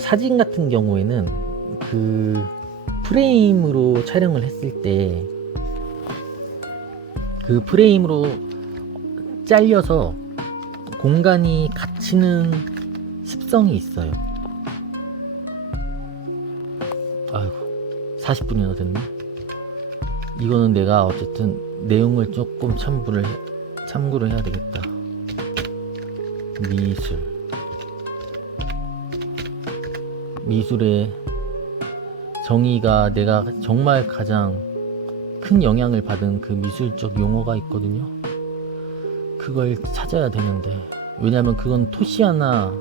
사진 같은 경우에는 그 프레임으로 촬영을 했을 때 그 프레임으로 잘려서 공간이 갇히는 습성이 있어요. 아이고 40분이나 됐네. 이거는 내가 어쨌든 내용을 조금 참고를 해야 되겠다. 미술의 정의가 내가 정말 가장 큰 영향을 받은 그 미술적 용어가 있거든요. 그걸 찾아야 되는데, 왜냐면 그건 토시 하나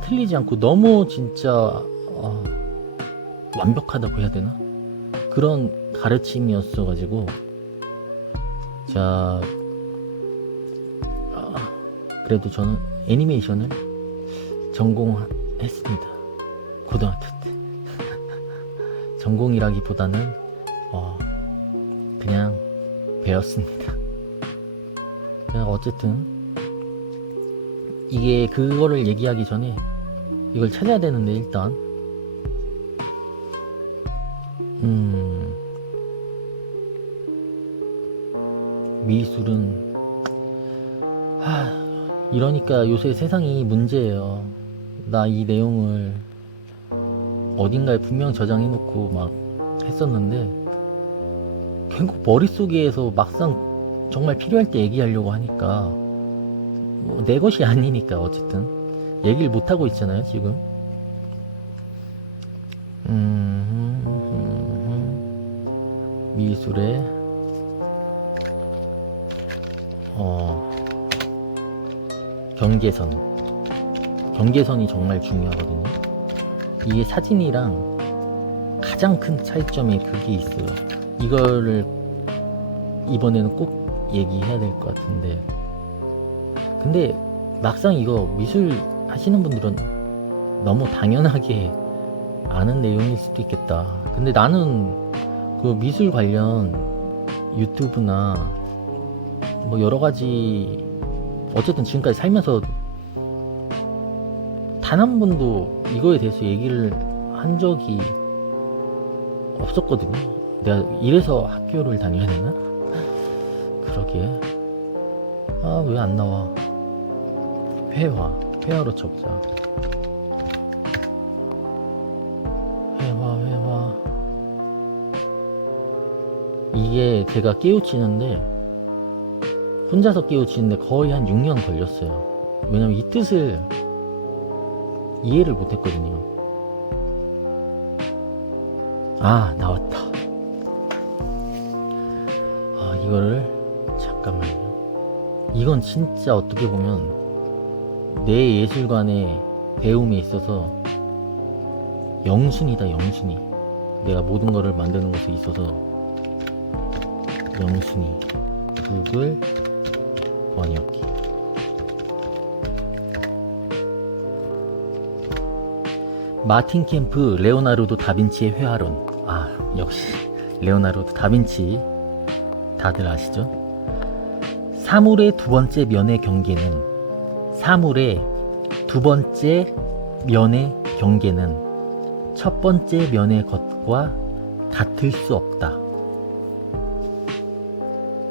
틀리지 않고 너무 진짜 완벽하다고 해야 되나? 그런 가르침이었어 가지고 자 그래도 저는 애니메이션을 전공했습니다. 고등학교 때. 전공이라기보다는 그냥 배웠습니다. 그냥 어쨌든 이게 그거를 얘기하기 전에 이걸 찾아야 되는데, 일단 미술은 이러니까 요새 세상이 문제예요. 나 이 내용을 어딘가에 분명 저장해놓고 막 했었는데 결국 머릿속에서 막상 정말 필요할 때 얘기하려고 하니까 내 것이 아니니까 어쨌든 얘기를 못하고 있잖아요 지금. 미술의 경계선이 정말 중요하거든요. 이게 사진이랑 가장 큰 차이점이 그게 있어요. 이거를 이번에는 꼭 얘기해야 될 것 같은데, 근데 막상 이거 미술 하시는 분들은 너무 당연하게 아는 내용일 수도 있겠다. 근데 나는 그 미술 관련 유튜브나 뭐 여러 가지 어쨌든 지금까지 살면서 단 한 번도 이거에 대해서 얘기를 한 적이 없었거든요. 내가 이래서 학교를 다녀야 되나? 그러게. 왜 안 나와? 회화로 쳐보자. 회화. 이게 제가 깨우치는데, 혼자서 깨우치는데 거의 한 6년 걸렸어요. 왜냐면 이 뜻을 이해를 못했거든요. 나왔다. 이거를 잠깐만요. 이건 진짜 어떻게 보면 내 예술관의 배움에 있어서 영순이다. 영순이. 내가 모든 거를 만드는 것에 있어서 영순이. 구글 번역기. 마틴 캠프 레오나르도 다빈치의 회화론. 역시 레오나르도 다빈치 다들 아시죠? 사물의 두 번째 면의 경계는 첫 번째 면의 것과 같을 수 없다.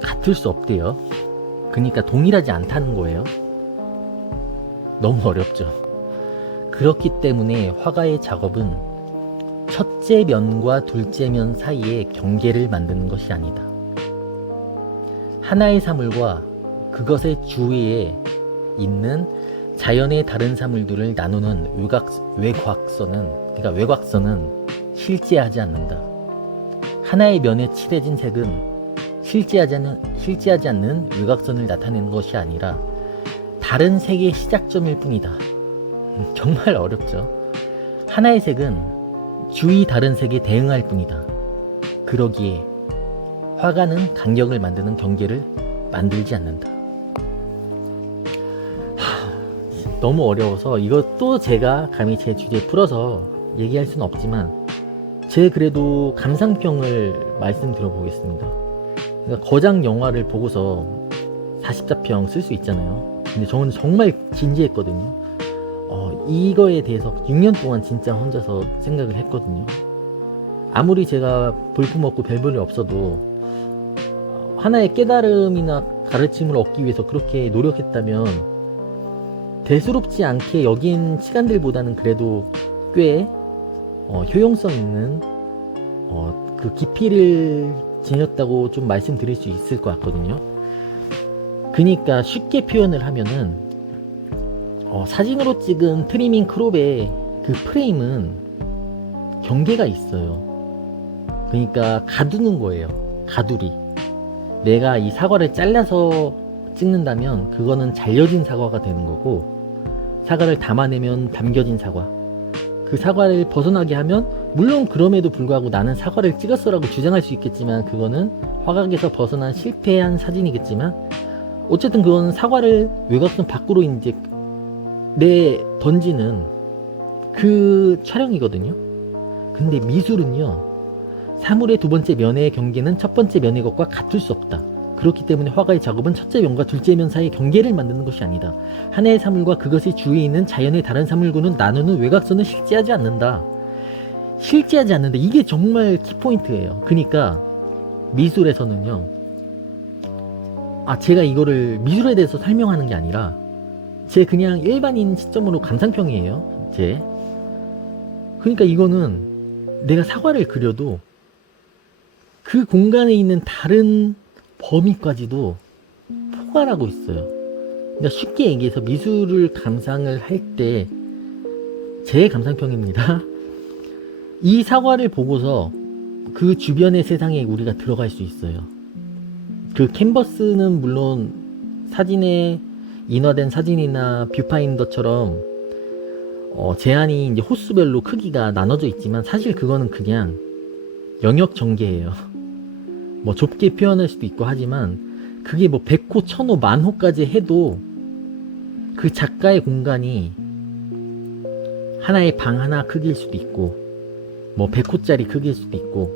같을 수 없대요. 그러니까 동일하지 않다는 거예요. 너무 어렵죠. 그렇기 때문에 화가의 작업은 첫째 면과 둘째 면 사이의 경계를 만드는 것이 아니다. 하나의 사물과 그것의 주위에 있는 자연의 다른 사물들을 나누는 외곽선은 실제하지 않는다. 하나의 면에 칠해진 색은 실제하지 않는 외곽선을 나타내는 것이 아니라 다른 색의 시작점일 뿐이다. 정말 어렵죠. 하나의 색은 주위 다른 색에 대응할 뿐이다. 그러기에 화가는 간격을 만드는 경계를 만들지 않는다. 너무 어려워서 이것도 제가 감히 제 주제에 풀어서 얘기할 수는 없지만 제 그래도 감상평을 말씀드려 보겠습니다. 그러니까 거장 영화를 보고서 44평 쓸 수 있잖아요. 근데 저는 정말 진지했거든요. 이거에 대해서 6년 동안 진짜 혼자서 생각을 했거든요. 아무리 제가 볼품없고 별볼이 없어도 하나의 깨달음이나 가르침을 얻기 위해서 그렇게 노력했다면 대수롭지 않게 여긴 시간들보다는 그래도 꽤 효용성 있는 그 깊이를 지녔다고 좀 말씀드릴 수 있을 것 같거든요. 그러니까 쉽게 표현을 하면은 사진으로 찍은 트리밍 크롭의 그 프레임은 경계가 있어요. 그러니까 가두는 거예요. 가두리. 내가 이 사과를 잘라서 찍는다면 그거는 잘려진 사과가 되는 거고, 사과를 담아내면 담겨진 사과, 그 사과를 벗어나게 하면, 물론 그럼에도 불구하고 나는 사과를 찍었어라고 주장할 수 있겠지만 그거는 화각에서 벗어난 실패한 사진이겠지만, 어쨌든 그건 사과를 외곽선 밖으로 이제 던지는 그 촬영이거든요. 근데 미술은요, 사물의 두 번째 면의 경계는 첫 번째 면의 것과 같을 수 없다. 그렇기 때문에 화가의 작업은 첫째 면과 둘째 면 사이의 경계를 만드는 것이 아니다. 하나의 사물과 그것이 주위에 있는 자연의 다른 사물과는 나누는 외곽선은 실제하지 않는다. 실제하지 않는다. 이게 정말 키포인트예요. 그러니까 미술에서는요, 제가 이거를 미술에 대해서 설명하는 게 아니라 제 그냥 일반인 시점으로 감상평이에요. 그러니까 이거는 내가 사과를 그려도 그 공간에 있는 다른 범위까지도 포괄하고 있어요. 그러니까 쉽게 얘기해서 미술을 감상을 할 때, 제 감상평입니다. 이 사과를 보고서 그 주변의 세상에 우리가 들어갈 수 있어요. 그 캔버스는 물론 사진에 인화된 사진이나 뷰파인더처럼 제한이 이제 호수별로 크기가 나눠져 있지만, 사실 그거는 그냥 영역 전개예요. 뭐 좁게 표현할 수도 있고 하지만, 그게 뭐 100호, 1000호, 10,000호까지 해도 그 작가의 공간이 하나의 방 하나 크기일 수도 있고, 뭐 100호짜리 크기일 수도 있고,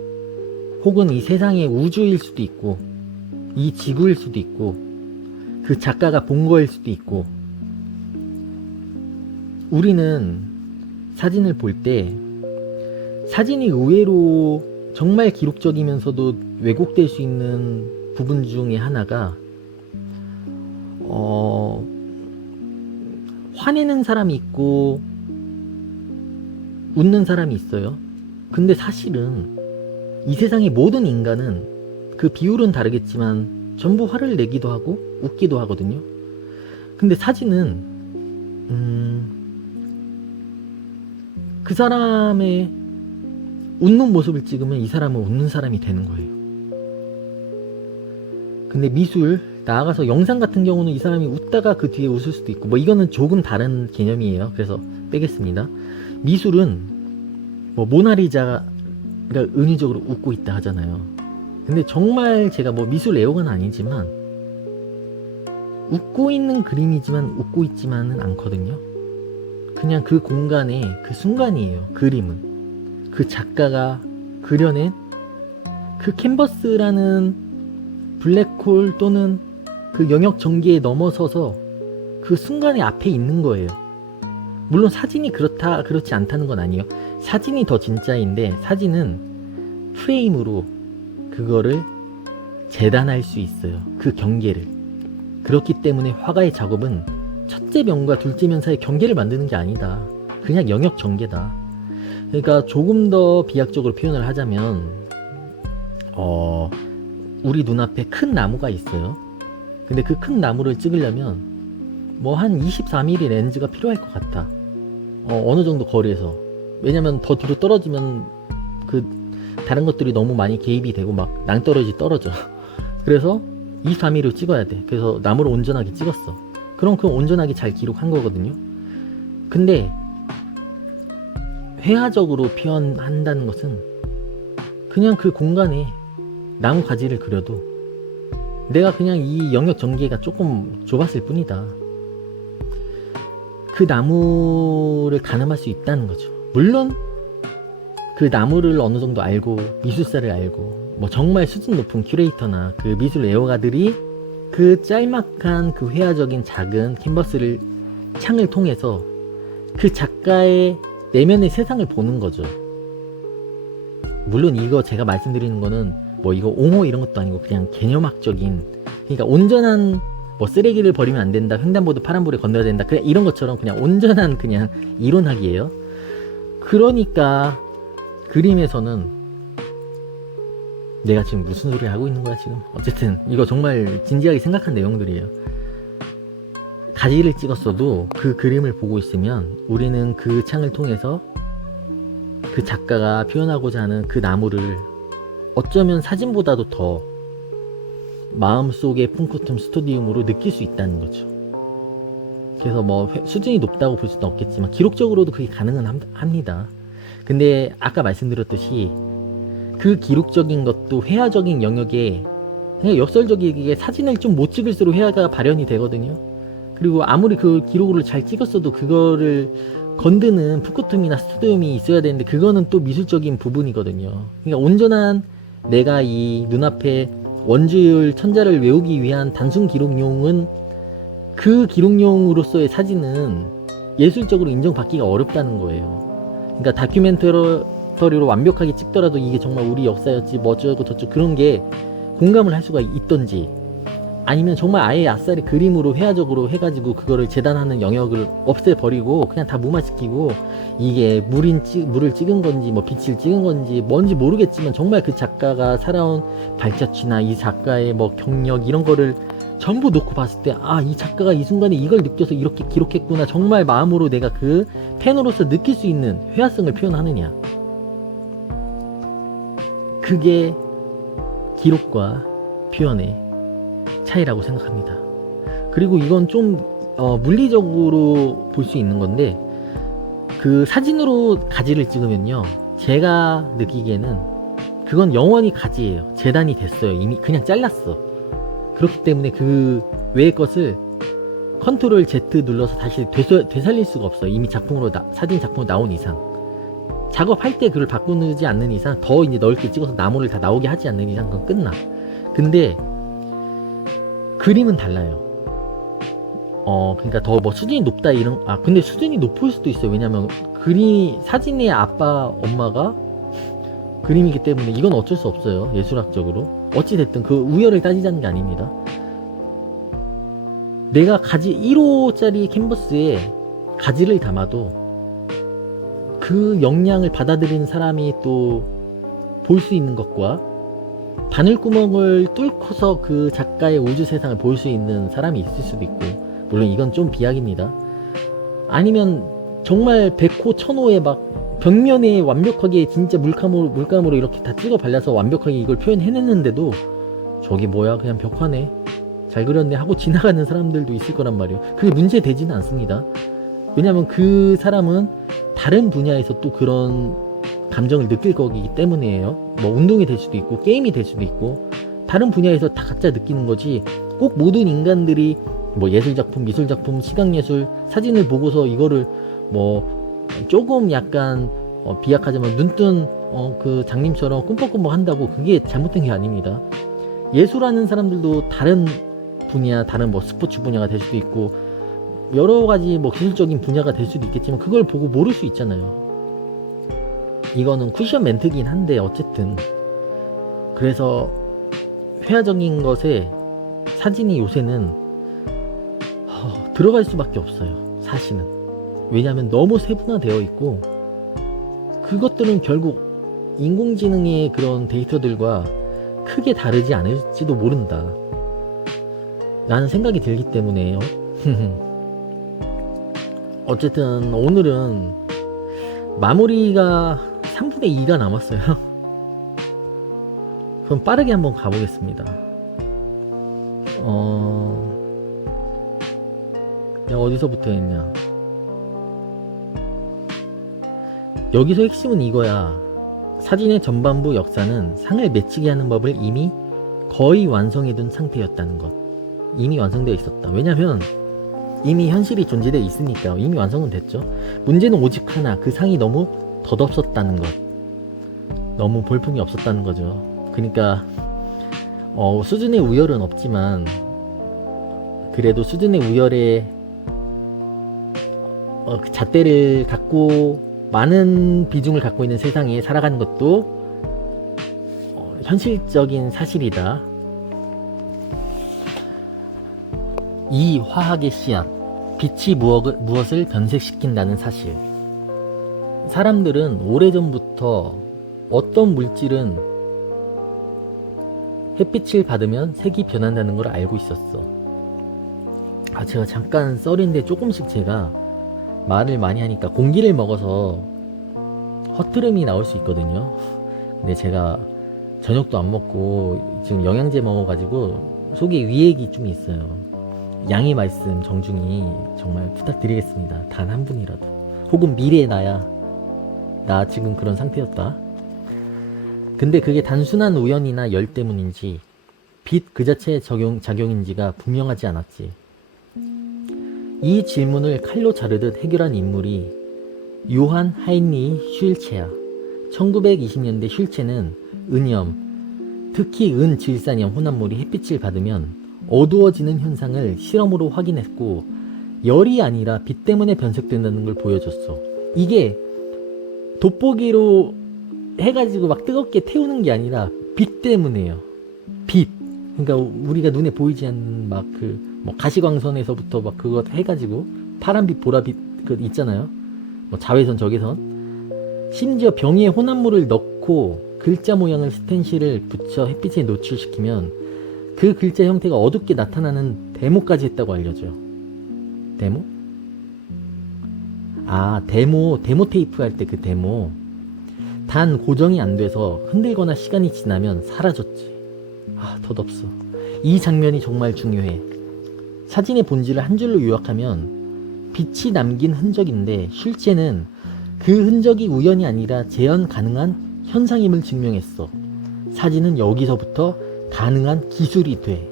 혹은 이 세상의 우주일 수도 있고, 이 지구일 수도 있고, 그 작가가 본 거일 수도 있고. 우리는 사진을 볼 때 사진이 의외로 정말 기록적이면서도 왜곡될 수 있는 부분 중에 하나가 화내는 사람이 있고 웃는 사람이 있어요. 근데 사실은 이 세상의 모든 인간은 그 비율은 다르겠지만 전부 화를 내기도 하고 웃기도 하거든요. 근데 사진은 그 사람의 웃는 모습을 찍으면 이 사람은 웃는 사람이 되는 거예요. 근데 미술, 나아가서 영상 같은 경우는 이 사람이 웃다가 그 뒤에 웃을 수도 있고, 뭐 이거는 조금 다른 개념이에요. 그래서 빼겠습니다. 미술은 뭐 모나리자가 은유적으로 웃고 있다 하잖아요. 근데 정말 제가 뭐 미술 애호가는 아니지만 웃고 있는 그림이지만 웃고 있지만은 않거든요. 그냥 그 공간의 그 순간이에요. 그림은 그 작가가 그려낸 그 캔버스라는 블랙홀 또는 그 영역 전개에 넘어서서 그 순간에 앞에 있는 거예요. 물론 사진이 그렇다 그렇지 않다는 건 아니에요. 사진이 더 진짜인데, 사진은 프레임으로 그거를 재단할 수 있어요. 그 경계를. 그렇기 때문에 화가의 작업은 첫째 면과 둘째 면 사이의 경계를 만드는 게 아니다. 그냥 영역 전개다. 그러니까 조금 더 비약적으로 표현을 하자면 우리 눈앞에 큰 나무가 있어요. 근데 그 큰 나무를 찍으려면 뭐 한 24mm 렌즈가 필요할 것 같아. 어느 정도 거리에서. 왜냐면 더 뒤로 떨어지면 그 다른 것들이 너무 많이 개입이 되고 막 낭떠러지 떨어져. 그래서 24mm로 찍어야 돼. 그래서 나무를 온전하게 찍었어. 그럼 그 온전하게 잘 기록한 거거든요. 근데 회화적으로 표현한다는 것은 그냥 그 공간에 나무 가지를 그려도 내가 그냥 이 영역 전개가 조금 좁았을 뿐이다. 그 나무를 가늠할 수 있다는 거죠. 물론 그 나무를 어느 정도 알고 미술사를 알고 뭐 정말 수준 높은 큐레이터나 그 미술 애호가들이 그 짤막한 그 회화적인 작은 캔버스를 창을 통해서 그 작가의 내면의 세상을 보는 거죠. 물론 이거 제가 말씀드리는 거는 뭐 이거 옹호 이런 것도 아니고 그냥 개념학적인, 그러니까 온전한 뭐 쓰레기를 버리면 안 된다, 횡단보도 파란불에 건너야 된다, 그냥 이런 것처럼 그냥 온전한 그냥 이론학이에요. 그러니까 그림에서는 내가 지금 무슨 소리 하고 있는 거야 지금. 어쨌든 이거 정말 진지하게 생각한 내용들이에요. 가지를 찍었어도 그 그림을 보고 있으면 우리는 그 창을 통해서 그 작가가 표현하고자 하는 그 나무를 어쩌면 사진보다도 더 마음속의 푼쿠툼 스튜디움으로 느낄 수 있다는 거죠. 그래서 뭐 수준이 높다고 볼 수는 없겠지만 기록적으로도 그게 가능은 합니다. 근데 아까 말씀드렸듯이 그 기록적인 것도 회화적인 영역에, 그냥 역설적이게 사진을 좀 못 찍을수록 회화가 발현이 되거든요. 그리고 아무리 그 기록을 잘 찍었어도 그거를 건드는 푸쿠툼이나 스튜디움이 있어야 되는데 그거는 또 미술적인 부분이거든요. 그러니까 온전한 내가 이 눈앞에 원주율 천자를 외우기 위한 단순 기록용은, 그 기록용으로서의 사진은 예술적으로 인정받기가 어렵다는 거예요. 그러니까 다큐멘터리로 완벽하게 찍더라도 이게 정말 우리 역사였지 뭐 어쩌고 저쩌고 그런 게 공감을 할 수가 있던지, 아니면 정말 아예 아싸리 그림으로 회화적으로 해가지고 그거를 재단하는 영역을 없애버리고 그냥 다 무마시키고 이게 물을 찍은 건지 뭐 빛을 찍은 건지 뭔지 모르겠지만 정말 그 작가가 살아온 발자취나 이 작가의 뭐 경력 이런 거를 전부 놓고 봤을 때, 아, 이 작가가 이 순간에 이걸 느껴서 이렇게 기록했구나, 정말 마음으로 내가 그 펜으로서 느낄 수 있는 회화성을 표현하느냐, 그게 기록과 표현의 차이라고 생각합니다. 그리고 이건 좀 물리적으로 볼 수 있는 건데, 그 사진으로 가지를 찍으면요, 제가 느끼기에는 그건 영원히 가지예요. 재단이 됐어요. 이미 그냥 잘랐어. 그렇기 때문에 그 외의 것을 컨트롤 Z 눌러서 다시 되살릴 수가 없어요. 이미 작품으로 사진 작품으로 나온 이상, 작업할 때 그걸 바꾸지 않는 이상, 더 이제 넓게 찍어서 나무를 다 나오게 하지 않는 이상 그건 끝나. 근데 그림은 달라요. 그러니까 더 뭐 수준이 높다 이런, 근데 수준이 높을 수도 있어요. 왜냐면 사진의 아빠 엄마가 그림이기 때문에 이건 어쩔 수 없어요. 예술학적으로 어찌됐든 그 우열을 따지자는 게 아닙니다. 내가 가지 1호짜리 캔버스에 가지를 담아도 그 영향을 받아들이는 사람이 또 볼 수 있는 것과 바늘구멍을 뚫고서 그 작가의 우주 세상을 볼 수 있는 사람이 있을 수도 있고, 물론 이건 좀 비약입니다. 아니면 정말 100호 1000호에 막 벽면에 완벽하게 진짜 물감으로 이렇게 다 찍어 발라서 완벽하게 이걸 표현해냈는데도 저게 뭐야 그냥 벽화네, 잘 그렸네 하고 지나가는 사람들도 있을 거란 말이에요. 그게 문제되지는 않습니다. 왜냐면 그 사람은 다른 분야에서 또 그런 감정을 느낄 거기 때문이에요. 뭐 운동이 될 수도 있고 게임이 될 수도 있고 다른 분야에서 다 각자 느끼는 거지, 꼭 모든 인간들이 뭐 예술작품, 미술작품, 시각예술, 사진을 보고서 이거를 뭐 조금 약간 비약하자면 눈뜬 그 장님처럼 꿈뻑꿈뻑 한다고 그게 잘못된 게 아닙니다. 예술하는 사람들도 다른 분야, 다른 뭐 스포츠 분야가 될 수도 있고 여러 가지 뭐 기술적인 분야가 될 수도 있겠지만 그걸 보고 모를 수 있잖아요. 이거는 쿠션 멘트긴 한데 어쨌든, 그래서 회화적인 것에 사진이 요새는 들어갈 수밖에 없어요. 사실은. 왜냐하면 너무 세분화되어 있고 그것들은 결국 인공지능의 그런 데이터들과 크게 다르지 않을지도 모른다 라는 생각이 들기 때문에요. 어쨌든 오늘은 마무리가 3분의 2가 남았어요. 그럼 빠르게 한번 가보겠습니다. 내가 어디서부터 했냐. 여기서 핵심은 이거야. 사진의 전반부 역사는 상을 맺히게 하는 법을 이미 거의 완성해둔 상태였다는 것. 이미 완성되어 있었다. 왜냐면 이미 현실이 존재되어 있으니까 이미 완성은 됐죠. 문제는 오직 하나, 그 상이 너무 덧없었다는 것, 너무 볼품이 없었다는 거죠. 그러니까 수준의 우열은 없지만 그래도 수준의 우열에 그 잣대를 갖고 많은 비중을 갖고 있는 세상에 살아가는 것도 현실적인 사실이다. 이 화학의 씨앗, 빛이 무엇을 변색시킨다는 사실. 사람들은 오래전부터 어떤 물질은 햇빛을 받으면 색이 변한다는 걸 알고 있었어. 제가 잠깐 썰인데 조금씩 제가 말을 많이 하니까 공기를 먹어서 허트름이 나올 수 있거든요. 근데 제가 저녁도 안 먹고 지금 영양제 먹어가지고 속에 위액이 좀 있어요. 양해 말씀 정중히 정말 부탁드리겠습니다. 단 한 분이라도. 혹은 미래의 나야. 나 지금 그런 상태였다. 근데 그게 단순한 우연이나 열 때문인지 빛 그 자체의 작용인지가 분명하지 않았지. 이 질문을 칼로 자르듯 해결한 인물이 요한 하인리 슐체야. 1920년대 슐체는 은염, 특히 은질산염 혼합물이 햇빛을 받으면 어두워지는 현상을 실험으로 확인했고 열이 아니라 빛 때문에 변색된다는 걸 보여줬어. 이게 돋보기로 해가지고 막 뜨겁게 태우는 게 아니라 빛 때문에요. 빛. 그러니까 우리가 눈에 보이지 않는 막 뭐 가시광선에서부터 막 그거 해가지고 파란빛, 보라빛 그 있잖아요. 뭐 자외선, 적외선. 심지어 병에 혼합물을 넣고 글자 모양을 스텐실을 붙여 햇빛에 노출시키면 그 글자 형태가 어둡게 나타나는 데모까지 했다고 알려져요. 데모? 데모 테이프 할 때 그 데모. 단 고정이 안 돼서 흔들거나 시간이 지나면 사라졌지. 덧없어. 이 장면이 정말 중요해. 사진의 본질을 한 줄로 요약하면 빛이 남긴 흔적인데 슐체는 그 흔적이 우연이 아니라 재현 가능한 현상임을 증명했어. 사진은 여기서부터 가능한 기술이 돼.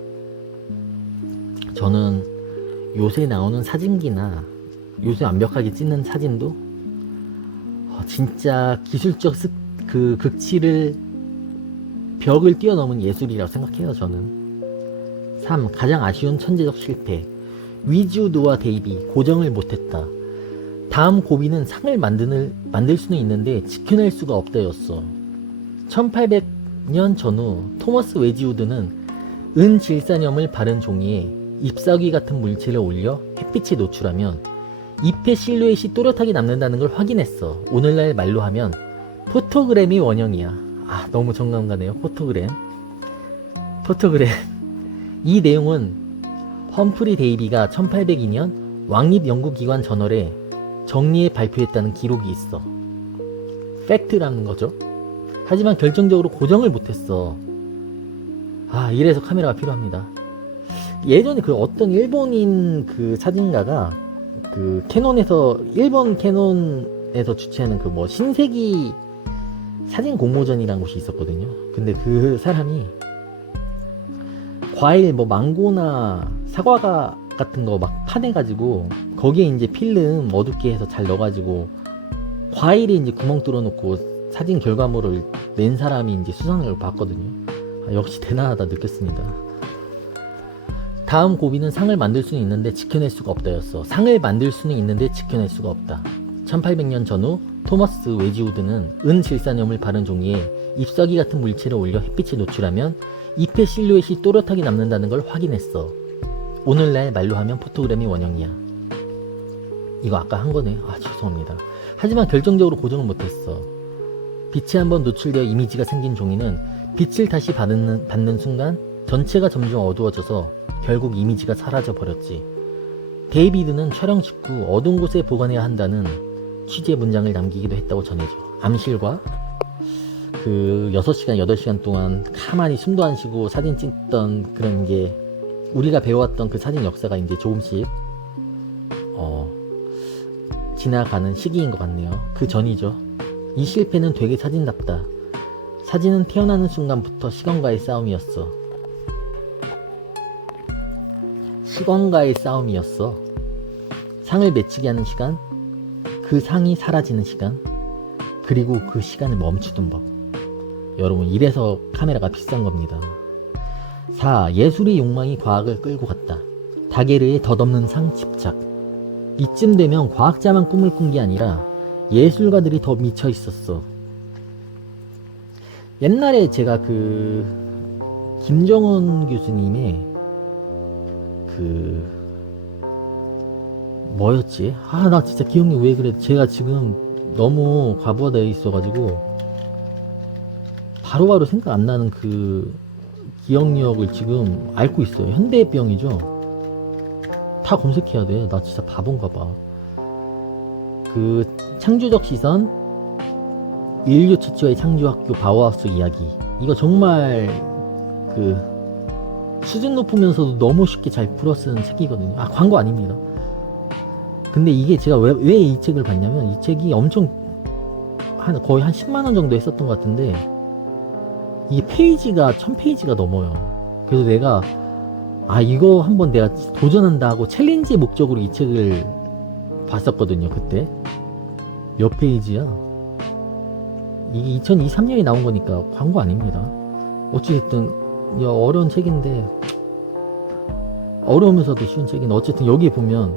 저는 요새 나오는 사진기나 요새 완벽하게 찍는 사진도 진짜 기술적 그 극치를 벽을 뛰어넘은 예술이라고 생각해요. 저는. 3. 가장 아쉬운 천재적 실패. 위즈우드와 데이비 고정을 못했다. 다음 고비는 상을 만들 수는 있는데 지켜낼 수가 없다였어. 1800년 전후 토머스 웨지우드는 은질산염을 바른 종이에 잎사귀 같은 물질을 올려 햇빛에 노출하면 잎의 실루엣이 또렷하게 남는다는 걸 확인했어. 오늘날 말로 하면 포토그램이 원형이야. 너무 정감 가네요. 포토그램. 이 내용은 험프리 데이비가 1802년 왕립연구기관 저널에 정리해 발표했다는 기록이 있어. 팩트라는 거죠. 하지만 결정적으로 고정을 못했어. 이래서 카메라가 필요합니다. 예전에 그 어떤 일본인 그 사진가가 그 일본 캐논에서 주최하는 그 뭐 신세기 사진 공모전이라는 곳이 있었거든요. 근데 그 사람이 과일 뭐 망고나 사과 같은 거 막 파내가지고 거기에 이제 필름 어둡게 해서 잘 넣어가지고 과일에 이제 구멍 뚫어놓고 사진 결과물을 낸 사람이 이제 수상을 받거든요. 역시 대단하다 느꼈습니다. 다음 고비는 상을 만들 수는 있는데 지켜낼 수가 없다였어. 상을 만들 수는 있는데 지켜낼 수가 없다. 1800년 전후 토머스 웨지우드는 은질산염을 바른 종이에 잎사귀 같은 물질을 올려 햇빛에 노출하면 잎의 실루엣이 또렷하게 남는다는 걸 확인했어. 오늘날 말로 하면 포토그램이 원형이야. 이거 아까 한 거네. 죄송합니다. 하지만 결정적으로 고정을 못했어. 빛이 한번 노출되어 이미지가 생긴 종이는 빛을 다시 받는 순간 전체가 점점 어두워져서 결국 이미지가 사라져 버렸지. 데이비드는 촬영 직후 어두운 곳에 보관해야 한다는 취재 문장을 남기기도 했다고 전해져. 암실과 그 6시간, 8시간 동안 가만히 숨도 안 쉬고 사진 찍던 그런 게 우리가 배워왔던 그 사진 역사가 이제 조금씩 지나가는 시기인 것 같네요. 그 전이죠. 이 실패는 되게 사진답다. 사진은 태어나는 순간부터 시간과의 싸움이었어. 시간과의 싸움이었어. 상을 맺히게 하는 시간, 그 상이 사라지는 시간, 그리고 그 시간을 멈추던 법. 여러분, 이래서 카메라가 비싼 겁니다. 4. 예술의 욕망이 과학을 끌고 갔다. 다게르의 덧없는 상 집착. 이쯤 되면 과학자만 꿈을 꾼 게 아니라 예술가들이 더 미쳐 있었어. 옛날에 제가 그 김정은 교수님의 그 뭐였지? 아, 나 진짜 기억력 왜 그래? 제가 지금 너무 과부하되어 있어가지고 바로바로 생각 안 나는 그 기억력을 지금 앓고 있어요. 현대병이죠. 다 검색해야 돼. 나 진짜 바본가 봐. 그 창조적 시선, 인류 최초의 창조학교 바우하우스 이야기. 이거 정말 그 수준 높으면서도 너무 쉽게 잘 풀어 쓰는 책이거든요. 아, 광고 아닙니다. 근데 이게 제가 왜 이 책을 봤냐면, 이 책이 엄청 거의 한 10만원 정도 했었던 것 같은데, 이게 페이지가 1000페이지가 넘어요. 그래서 내가 이거 한번 내가 도전한다 하고 챌린지의 목적으로 이 책을 봤었거든요. 그때 몇 페이지야? 이게 2023년이 나온 거니까 광고 아닙니다. 어찌됐든 어려운 책인데, 어려우면서도 쉬운 책인데, 어쨌든 여기 보면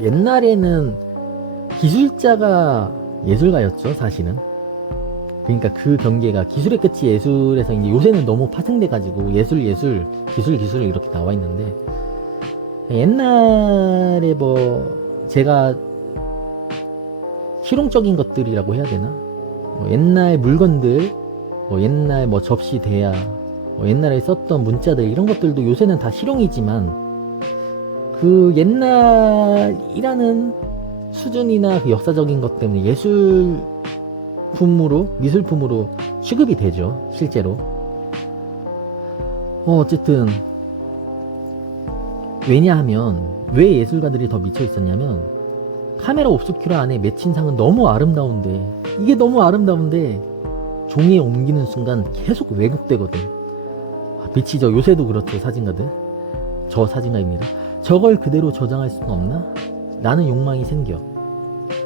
옛날에는 기술자가 예술가였죠, 사실은. 그러니까 그 경계가 기술의 끝이 예술에서 이제 요새는 너무 파생돼가지고 예술, 기술 이렇게 나와 있는데, 옛날에 뭐 제가 실용적인 것들이라고 해야 되나? 옛날 물건들, 옛날 접시 대야, 옛날에 썼던 문자들, 이런 것들도 요새는 다 실용이지만 그 옛날이라는 수준이나 그 역사적인 것 때문에 미술품으로 취급이 되죠, 실제로. 어쨌든 왜냐하면 왜 예술가들이 더 미쳐 있었냐면, 카메라 옵스큐라 안에 맺힌 상은 너무 아름다운데, 이게 너무 아름다운데 종이에 옮기는 순간 계속 왜곡되거든. 미치죠. 요새도 그렇죠, 사진가들. 저 사진가입니다. 저걸 그대로 저장할 수는 없나? 라는 욕망이 생겨.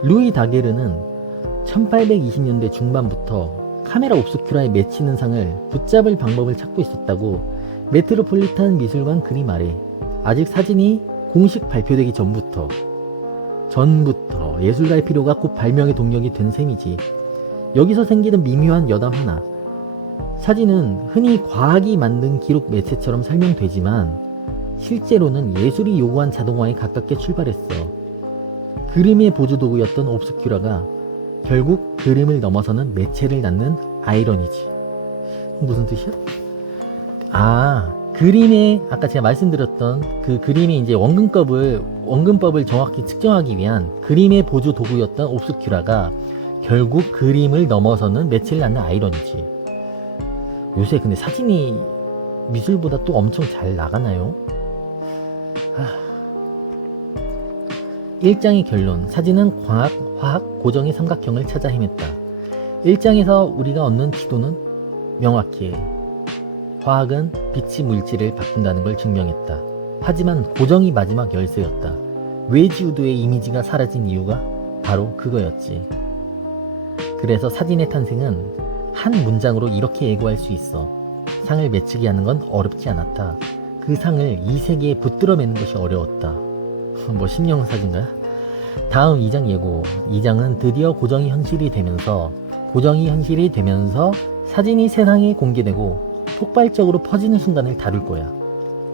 루이 다게르는 1820년대 중반부터 카메라 옵스큐라에 맺히는 상을 붙잡을 방법을 찾고 있었다고 메트로폴리탄 미술관 글이 말해. 아직 사진이 공식 발표되기 전부터 예술가의 필요가 곧 발명의 동력이 된 셈이지. 여기서 생기는 미묘한 여담 하나. 사진은 흔히 과학이 만든 기록 매체처럼 설명되지만 실제로는 예술이 요구한 자동화에 가깝게 출발했어. 그림의 보조도구였던 옵스큐라가 결국 그림을 넘어서는 매체를 낳는 아이러니지. 무슨 뜻이야? 그림의, 아까 제가 말씀드렸던 그 그림의 이제 원근법을 정확히 측정하기 위한 그림의 보조 도구였던 옵스큐라가 결국 그림을 넘어서는 매체를 낳는 아이러니지. 요새 근데 사진이 미술보다 또 엄청 잘 나가나요? 1장의 결론. 사진은 광학, 화학, 고정의 삼각형을 찾아 헤맸다. 1장에서 우리가 얻는 지도는 명확해. 화학은 빛이 물질을 바꾼다는 걸 증명했다. 하지만 고정이 마지막 열쇠였다. 웨지우드의 이미지가 사라진 이유가 바로 그거였지. 그래서 사진의 탄생은 한 문장으로 이렇게 예고할 수 있어. 상을 맺히게 하는 건 어렵지 않았다. 그 상을 이 세계에 붙들어매는 것이 어려웠다. 뭐 심령사진가요? 다음 2장 예고. 2장은 드디어 고정이 현실이 되면서 사진이 세상에 공개되고 폭발적으로 퍼지는 순간을 다룰 거야.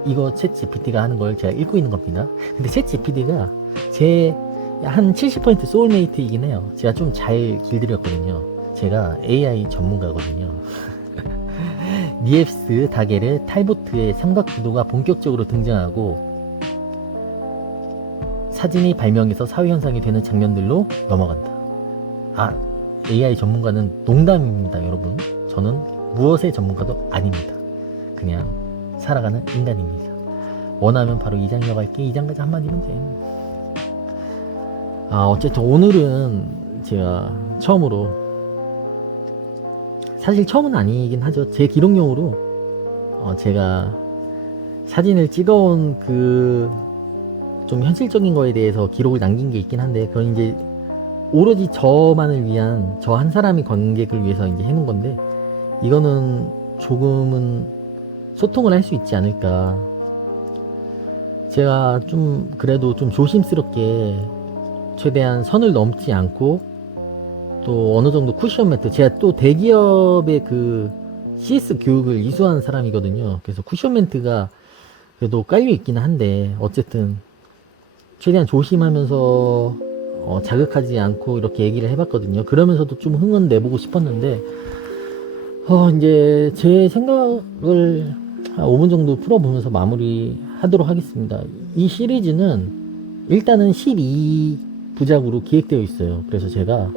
이거 챗 GPT가 하는 걸 제가 읽고 있는 겁니다. 근데 챗 GPT가 제 한 70% 소울메이트이긴 해요. 제가 좀 잘 길들였거든요. 제가 AI 전문가거든요. 니엡스, 다게르, 탈보트의 삼각구도가 본격적으로 등장하고 사진이 발명해서 사회현상이 되는 장면들로 넘어간다. AI 전문가는 농담입니다, 여러분. 저는 무엇의 전문가도 아닙니다. 그냥 살아가는 인간입니다. 원하면 바로 2장 이어갈게. 2장까지 한마디면 돼. 어쨌든 오늘은 제가 처음으로, 사실 처음은 아니긴 하죠. 제 기록용으로 제가 사진을 찍어온 그 좀 현실적인 거에 대해서 기록을 남긴 게 있긴 한데, 그건 이제 오로지 저만을 위한, 저 한 사람이 관객을 위해서 이제 해놓은 건데, 이거는 조금은 소통을 할 수 있지 않을까. 제가 그래도 좀 조심스럽게 최대한 선을 넘지 않고 또 어느 정도 쿠션 매트, 제가 또 대기업의 그 CS 교육을 이수한 사람이거든요. 그래서 쿠션 매트가 그래도 깔려 있긴 한데 어쨌든 최대한 조심하면서 자극하지 않고 이렇게 얘기를 해봤거든요. 그러면서도 좀 흥은 내보고 싶었는데 이제 제 생각을 한 5분 정도 풀어보면서 마무리 하도록 하겠습니다. 이 시리즈는 일단은 12부작으로 기획되어 있어요. 그래서 제가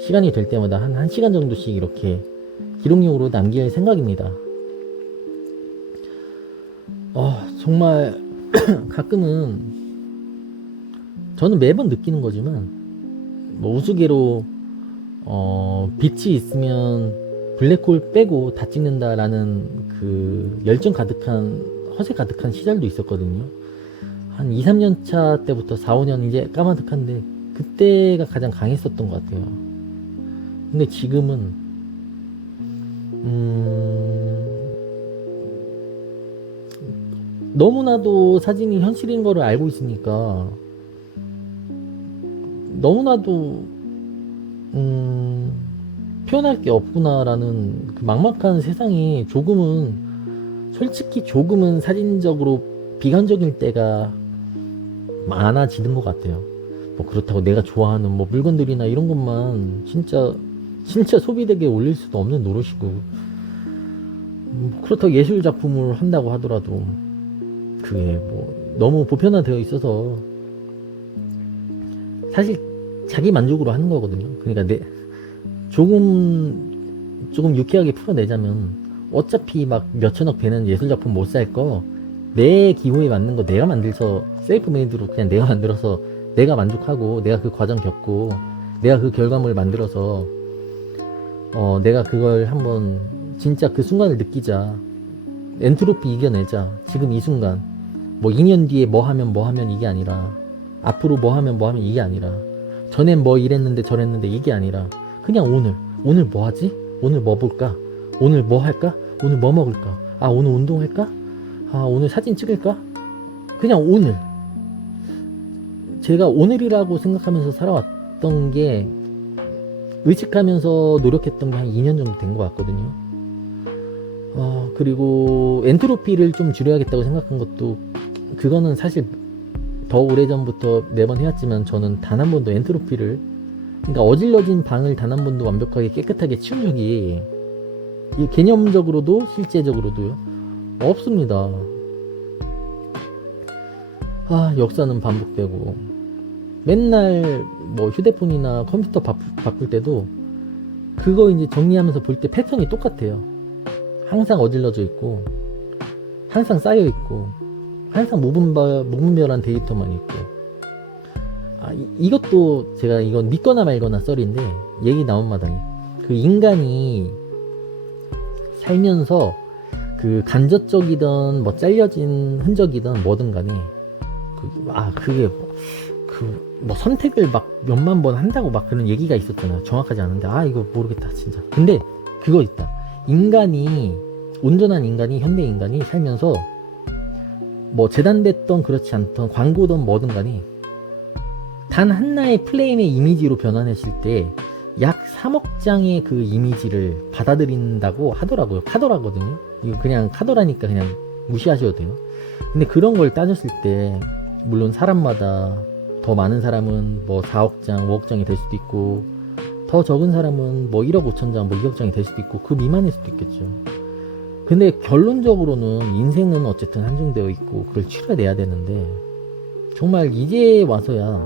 시간이 될 때마다 한 1시간 정도씩 이렇게 기록용으로 남길 생각입니다. 정말 가끔은 저는 매번 느끼는 거지만 뭐 우스개로 빛이 있으면 블랙홀 빼고 다 찍는다라는 그 열정 가득한 허세 가득한 시절도 있었거든요. 한 2, 3년 차 때부터 4, 5년 이제 까마득한데 그때가 가장 강했었던 것 같아요. 근데 지금은 너무나도 사진이 현실인 거를 알고 있으니까 너무나도 표현할 게 없구나라는 그 막막한 세상이 솔직히 조금은 사진적으로 비관적일 때가 많아지는 것 같아요. 뭐 그렇다고 내가 좋아하는 뭐 물건들이나 이런 것만 진짜 소비되게 올릴 수도 없는 노릇이고, 그렇다고 예술 작품을 한다고 하더라도 그게 뭐 너무 보편화되어 있어서 사실 자기 만족으로 하는 거거든요. 그러니까 조금 유쾌하게 풀어내자면 어차피 막 몇천억 되는 예술 작품 못 살 거 내 기호에 맞는 거 내가 만들어서 셀프 메이드로 그냥 내가 만들어서 내가 만족하고 내가 그 과정 겪고 내가 그 결과물을 만들어서 내가 그걸 한번 진짜 그 순간을 느끼자. 엔트로피 이겨내자. 지금 이 순간 뭐 2년 뒤에 뭐 하면 이게 아니라, 앞으로 뭐 하면 이게 아니라, 전엔 뭐 이랬는데 저랬는데 이게 아니라, 그냥 오늘 뭐 하지? 오늘 뭐 볼까? 오늘 뭐 할까? 오늘 뭐 먹을까? 오늘 운동할까? 오늘 사진 찍을까? 그냥 오늘. 제가 오늘이라고 생각하면서 살아왔던 게, 의식하면서 노력했던 게 한 2년 정도 된 것 같거든요. 그리고 엔트로피를 좀 줄여야겠다고 생각한 것도, 그거는 사실 더 오래전부터 매번 해왔지만 저는 단 한 번도 엔트로피를, 그러니까 어질러진 방을 단 한 번도 완벽하게 깨끗하게 치운 적이 개념적으로도 실제적으로도요 없습니다. 역사는 반복되고, 맨날 뭐 휴대폰이나 컴퓨터 바꿀 때도 그거 이제 정리하면서 볼 때 패턴이 똑같아요. 항상 어질러져 있고, 항상 쌓여 있고, 항상 무분별한 데이터만 있고. 이것도 제가 이건 믿거나 말거나 썰인데, 얘기 나온 마당에 그 인간이 살면서 그 간접적이든 뭐 잘려진 흔적이든 뭐든 간에 그게 뭐 선택을 막 몇만 번 한다고 막 그런 얘기가 있었잖아요. 정확하지 않은데 이거 모르겠다 진짜. 근데 그거 있다. 온전한 인간이, 현대 인간이 살면서 뭐 재단됐던 그렇지 않던 광고든 뭐든 간에 단 하나의 프레임의 이미지로 변환했을 때 약 3억 장의 그 이미지를 받아들인다고 하더라고요. 카더라거든요. 이거 그냥 카더라니까 그냥 무시하셔도 돼요. 근데 그런 걸 따졌을 때 물론 사람마다 더 많은 사람은 뭐 4억 장, 5억 장이 될 수도 있고, 더 적은 사람은 뭐 1억 5천 장, 뭐 2억 장이 될 수도 있고, 그 미만일 수도 있겠죠. 근데 결론적으로는 인생은 어쨌든 한정되어 있고 그걸 치러내야 되는데, 정말 이제 와서야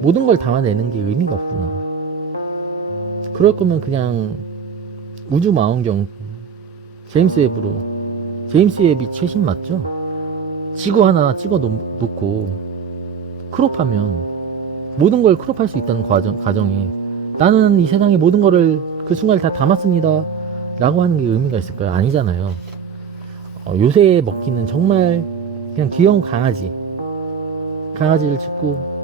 모든 걸 담아내는 게 의미가 없구나. 그럴 거면 그냥 우주 망원경 제임스 웹이 최신 맞죠? 지구 하나 찍어 놓고 크롭하면 모든 걸 크롭할 수 있다는 가정에 나는 이 세상의 모든 거를 그 순간에 다 담았습니다 라고 하는 게 의미가 있을까요? 아니잖아요. 요새 먹기는 정말 그냥 귀여운 강아지를 찍고,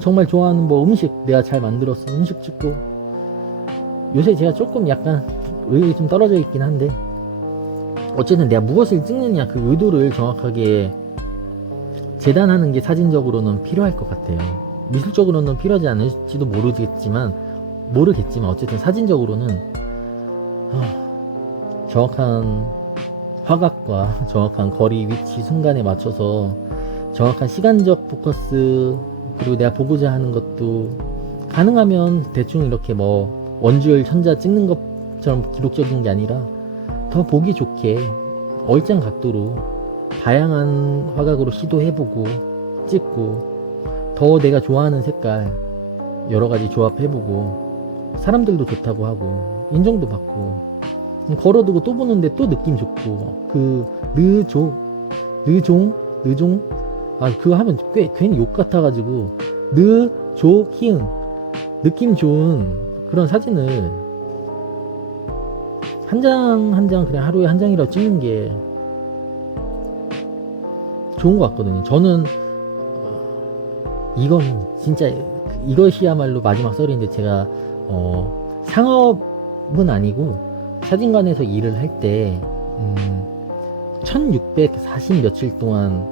정말 좋아하는 뭐 음식 내가 잘 만들었어 음식 찍고. 요새 제가 조금 약간 의욕이 좀 떨어져 있긴 한데, 어쨌든 내가 무엇을 찍느냐 그 의도를 정확하게 재단하는 게 사진적으로는 필요할 것 같아요. 미술적으로는 필요하지 않을지도 모르겠지만 어쨌든 사진적으로는 정확한 화각과 정확한 거리, 위치, 순간에 맞춰서 정확한 시간적 포커스, 그리고 내가 보고자 하는 것도 가능하면 대충 이렇게 뭐 원주열 현자 찍는 것처럼 기록적인 게 아니라 더 보기 좋게 얼짱 각도로 다양한 화각으로 시도해보고 찍고, 더 내가 좋아하는 색깔 여러 가지 조합해보고, 사람들도 좋다고 하고 인정도 받고, 걸어두고 또 보는데 또 느낌 좋고, 그 느종 그거 하면 괜히 욕 같아가지고, 히읗 느낌 좋은 그런 사진을 한 장 한 장 그냥 하루에 한 장이라도 찍는 게 좋은 것 같거든요. 저는 이건 진짜 이것이야말로 마지막 썰인데, 제가 상업은 아니고 사진관에서 일을 할 때 1640 며칠 동안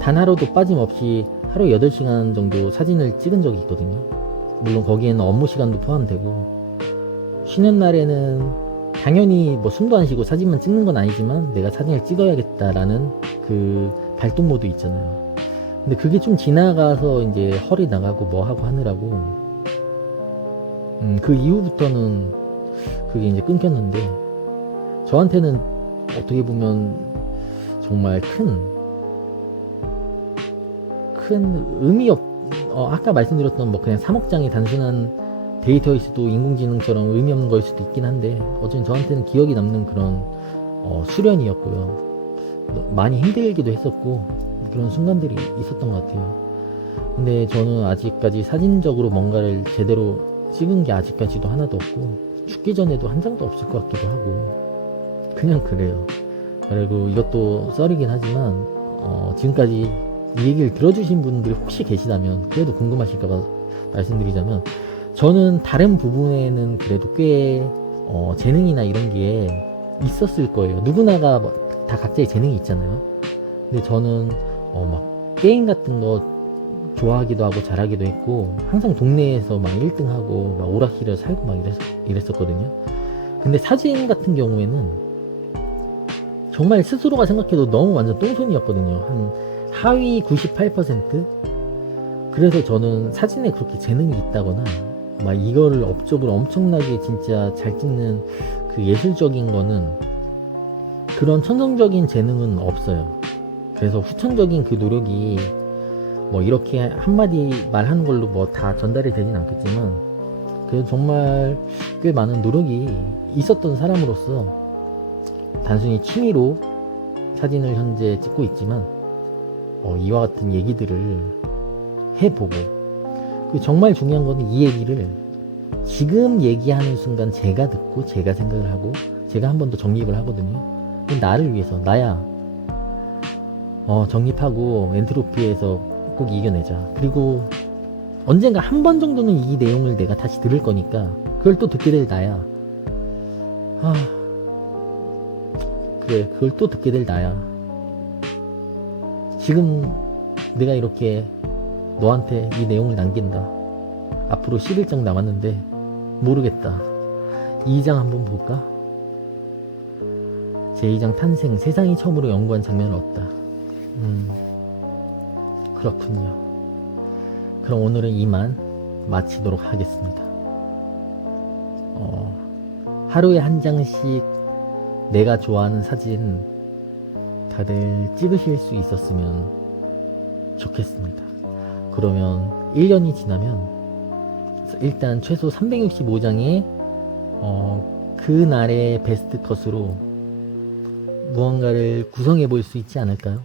단 하루도 빠짐없이 하루 8시간 정도 사진을 찍은 적이 있거든요. 물론 거기에는 업무 시간도 포함되고, 쉬는 날에는 당연히 뭐 숨도 안 쉬고 사진만 찍는 건 아니지만 내가 사진을 찍어야겠다라는 그 발동 모드 있잖아요. 근데 그게 좀 지나가서 이제 허리 나가고 뭐 하고 하느라고 그 이후부터는 그게 이제 끊겼는데, 저한테는 어떻게 보면 정말 큰 의미 아까 말씀드렸던 뭐 그냥 3억 장의 단순한 데이터일 수도, 인공지능처럼 의미 없는 거일 수도 있긴 한데, 어쨌든 저한테는 기억이 남는 그런 수련이었고요. 많이 힘들기도 했었고 그런 순간들이 있었던 것 같아요. 근데 저는 아직까지 사진적으로 뭔가를 제대로 찍은 게 아직까지도 하나도 없고, 죽기 전에도 한 장도 없을 것 같기도 하고, 그냥 그래요. 그리고 이것도 썰이긴 하지만 지금까지 이 얘기를 들어주신 분들이 혹시 계시다면, 그래도 궁금하실까봐 말씀드리자면, 저는 다른 부분에는 그래도 꽤 재능이나 이런 게 있었을 거예요. 누구나가 다 각자의 재능이 있잖아요. 근데 저는 막 게임 같은 거 좋아하기도 하고 잘하기도 했고, 항상 동네에서 막 1등하고 막 오락실을 살고 막 이랬었거든요. 근데 사진 같은 경우에는 정말 스스로가 생각해도 너무 완전 똥손이었거든요. 한 하위 98%? 그래서 저는 사진에 그렇게 재능이 있다거나 막 이걸 업적으로 엄청나게 진짜 잘 찍는 그 예술적인 거는, 그런 천성적인 재능은 없어요. 그래서 후천적인 그 노력이 뭐 이렇게 한마디 말하는 걸로 뭐 다 전달이 되진 않겠지만, 그래도 정말 꽤 많은 노력이 있었던 사람으로서, 단순히 취미로 사진을 현재 찍고 있지만 이와 같은 얘기들을 해보고, 그 정말 중요한 거는 이 얘기를 지금 얘기하는 순간 제가 듣고 제가 생각을 하고 제가 한 번 더 정립을 하거든요. 나를 위해서, 나야 정립하고 엔트로피에서 꼭 이겨내자. 그리고 언젠가 한 번 정도는 이 내용을 내가 다시 들을 거니까 그걸 또 듣게 될 나야. 그래, 그걸 또 듣게 될 나야. 지금 내가 이렇게 너한테 이 내용을 남긴다. 앞으로 11장 남았는데 모르겠다. 2장 한번 볼까? 제2장 탄생, 세상이 처음으로 연구한 장면을 얻다. 그렇군요. 그럼 오늘은 이만 마치도록 하겠습니다. 하루에 한 장씩 내가 좋아하는 사진 다들 찍으실 수 있었으면 좋겠습니다. 그러면 1년이 지나면 일단 최소 365장의 그날의 베스트 컷으로 무언가를 구성해 볼 수 있지 않을까요?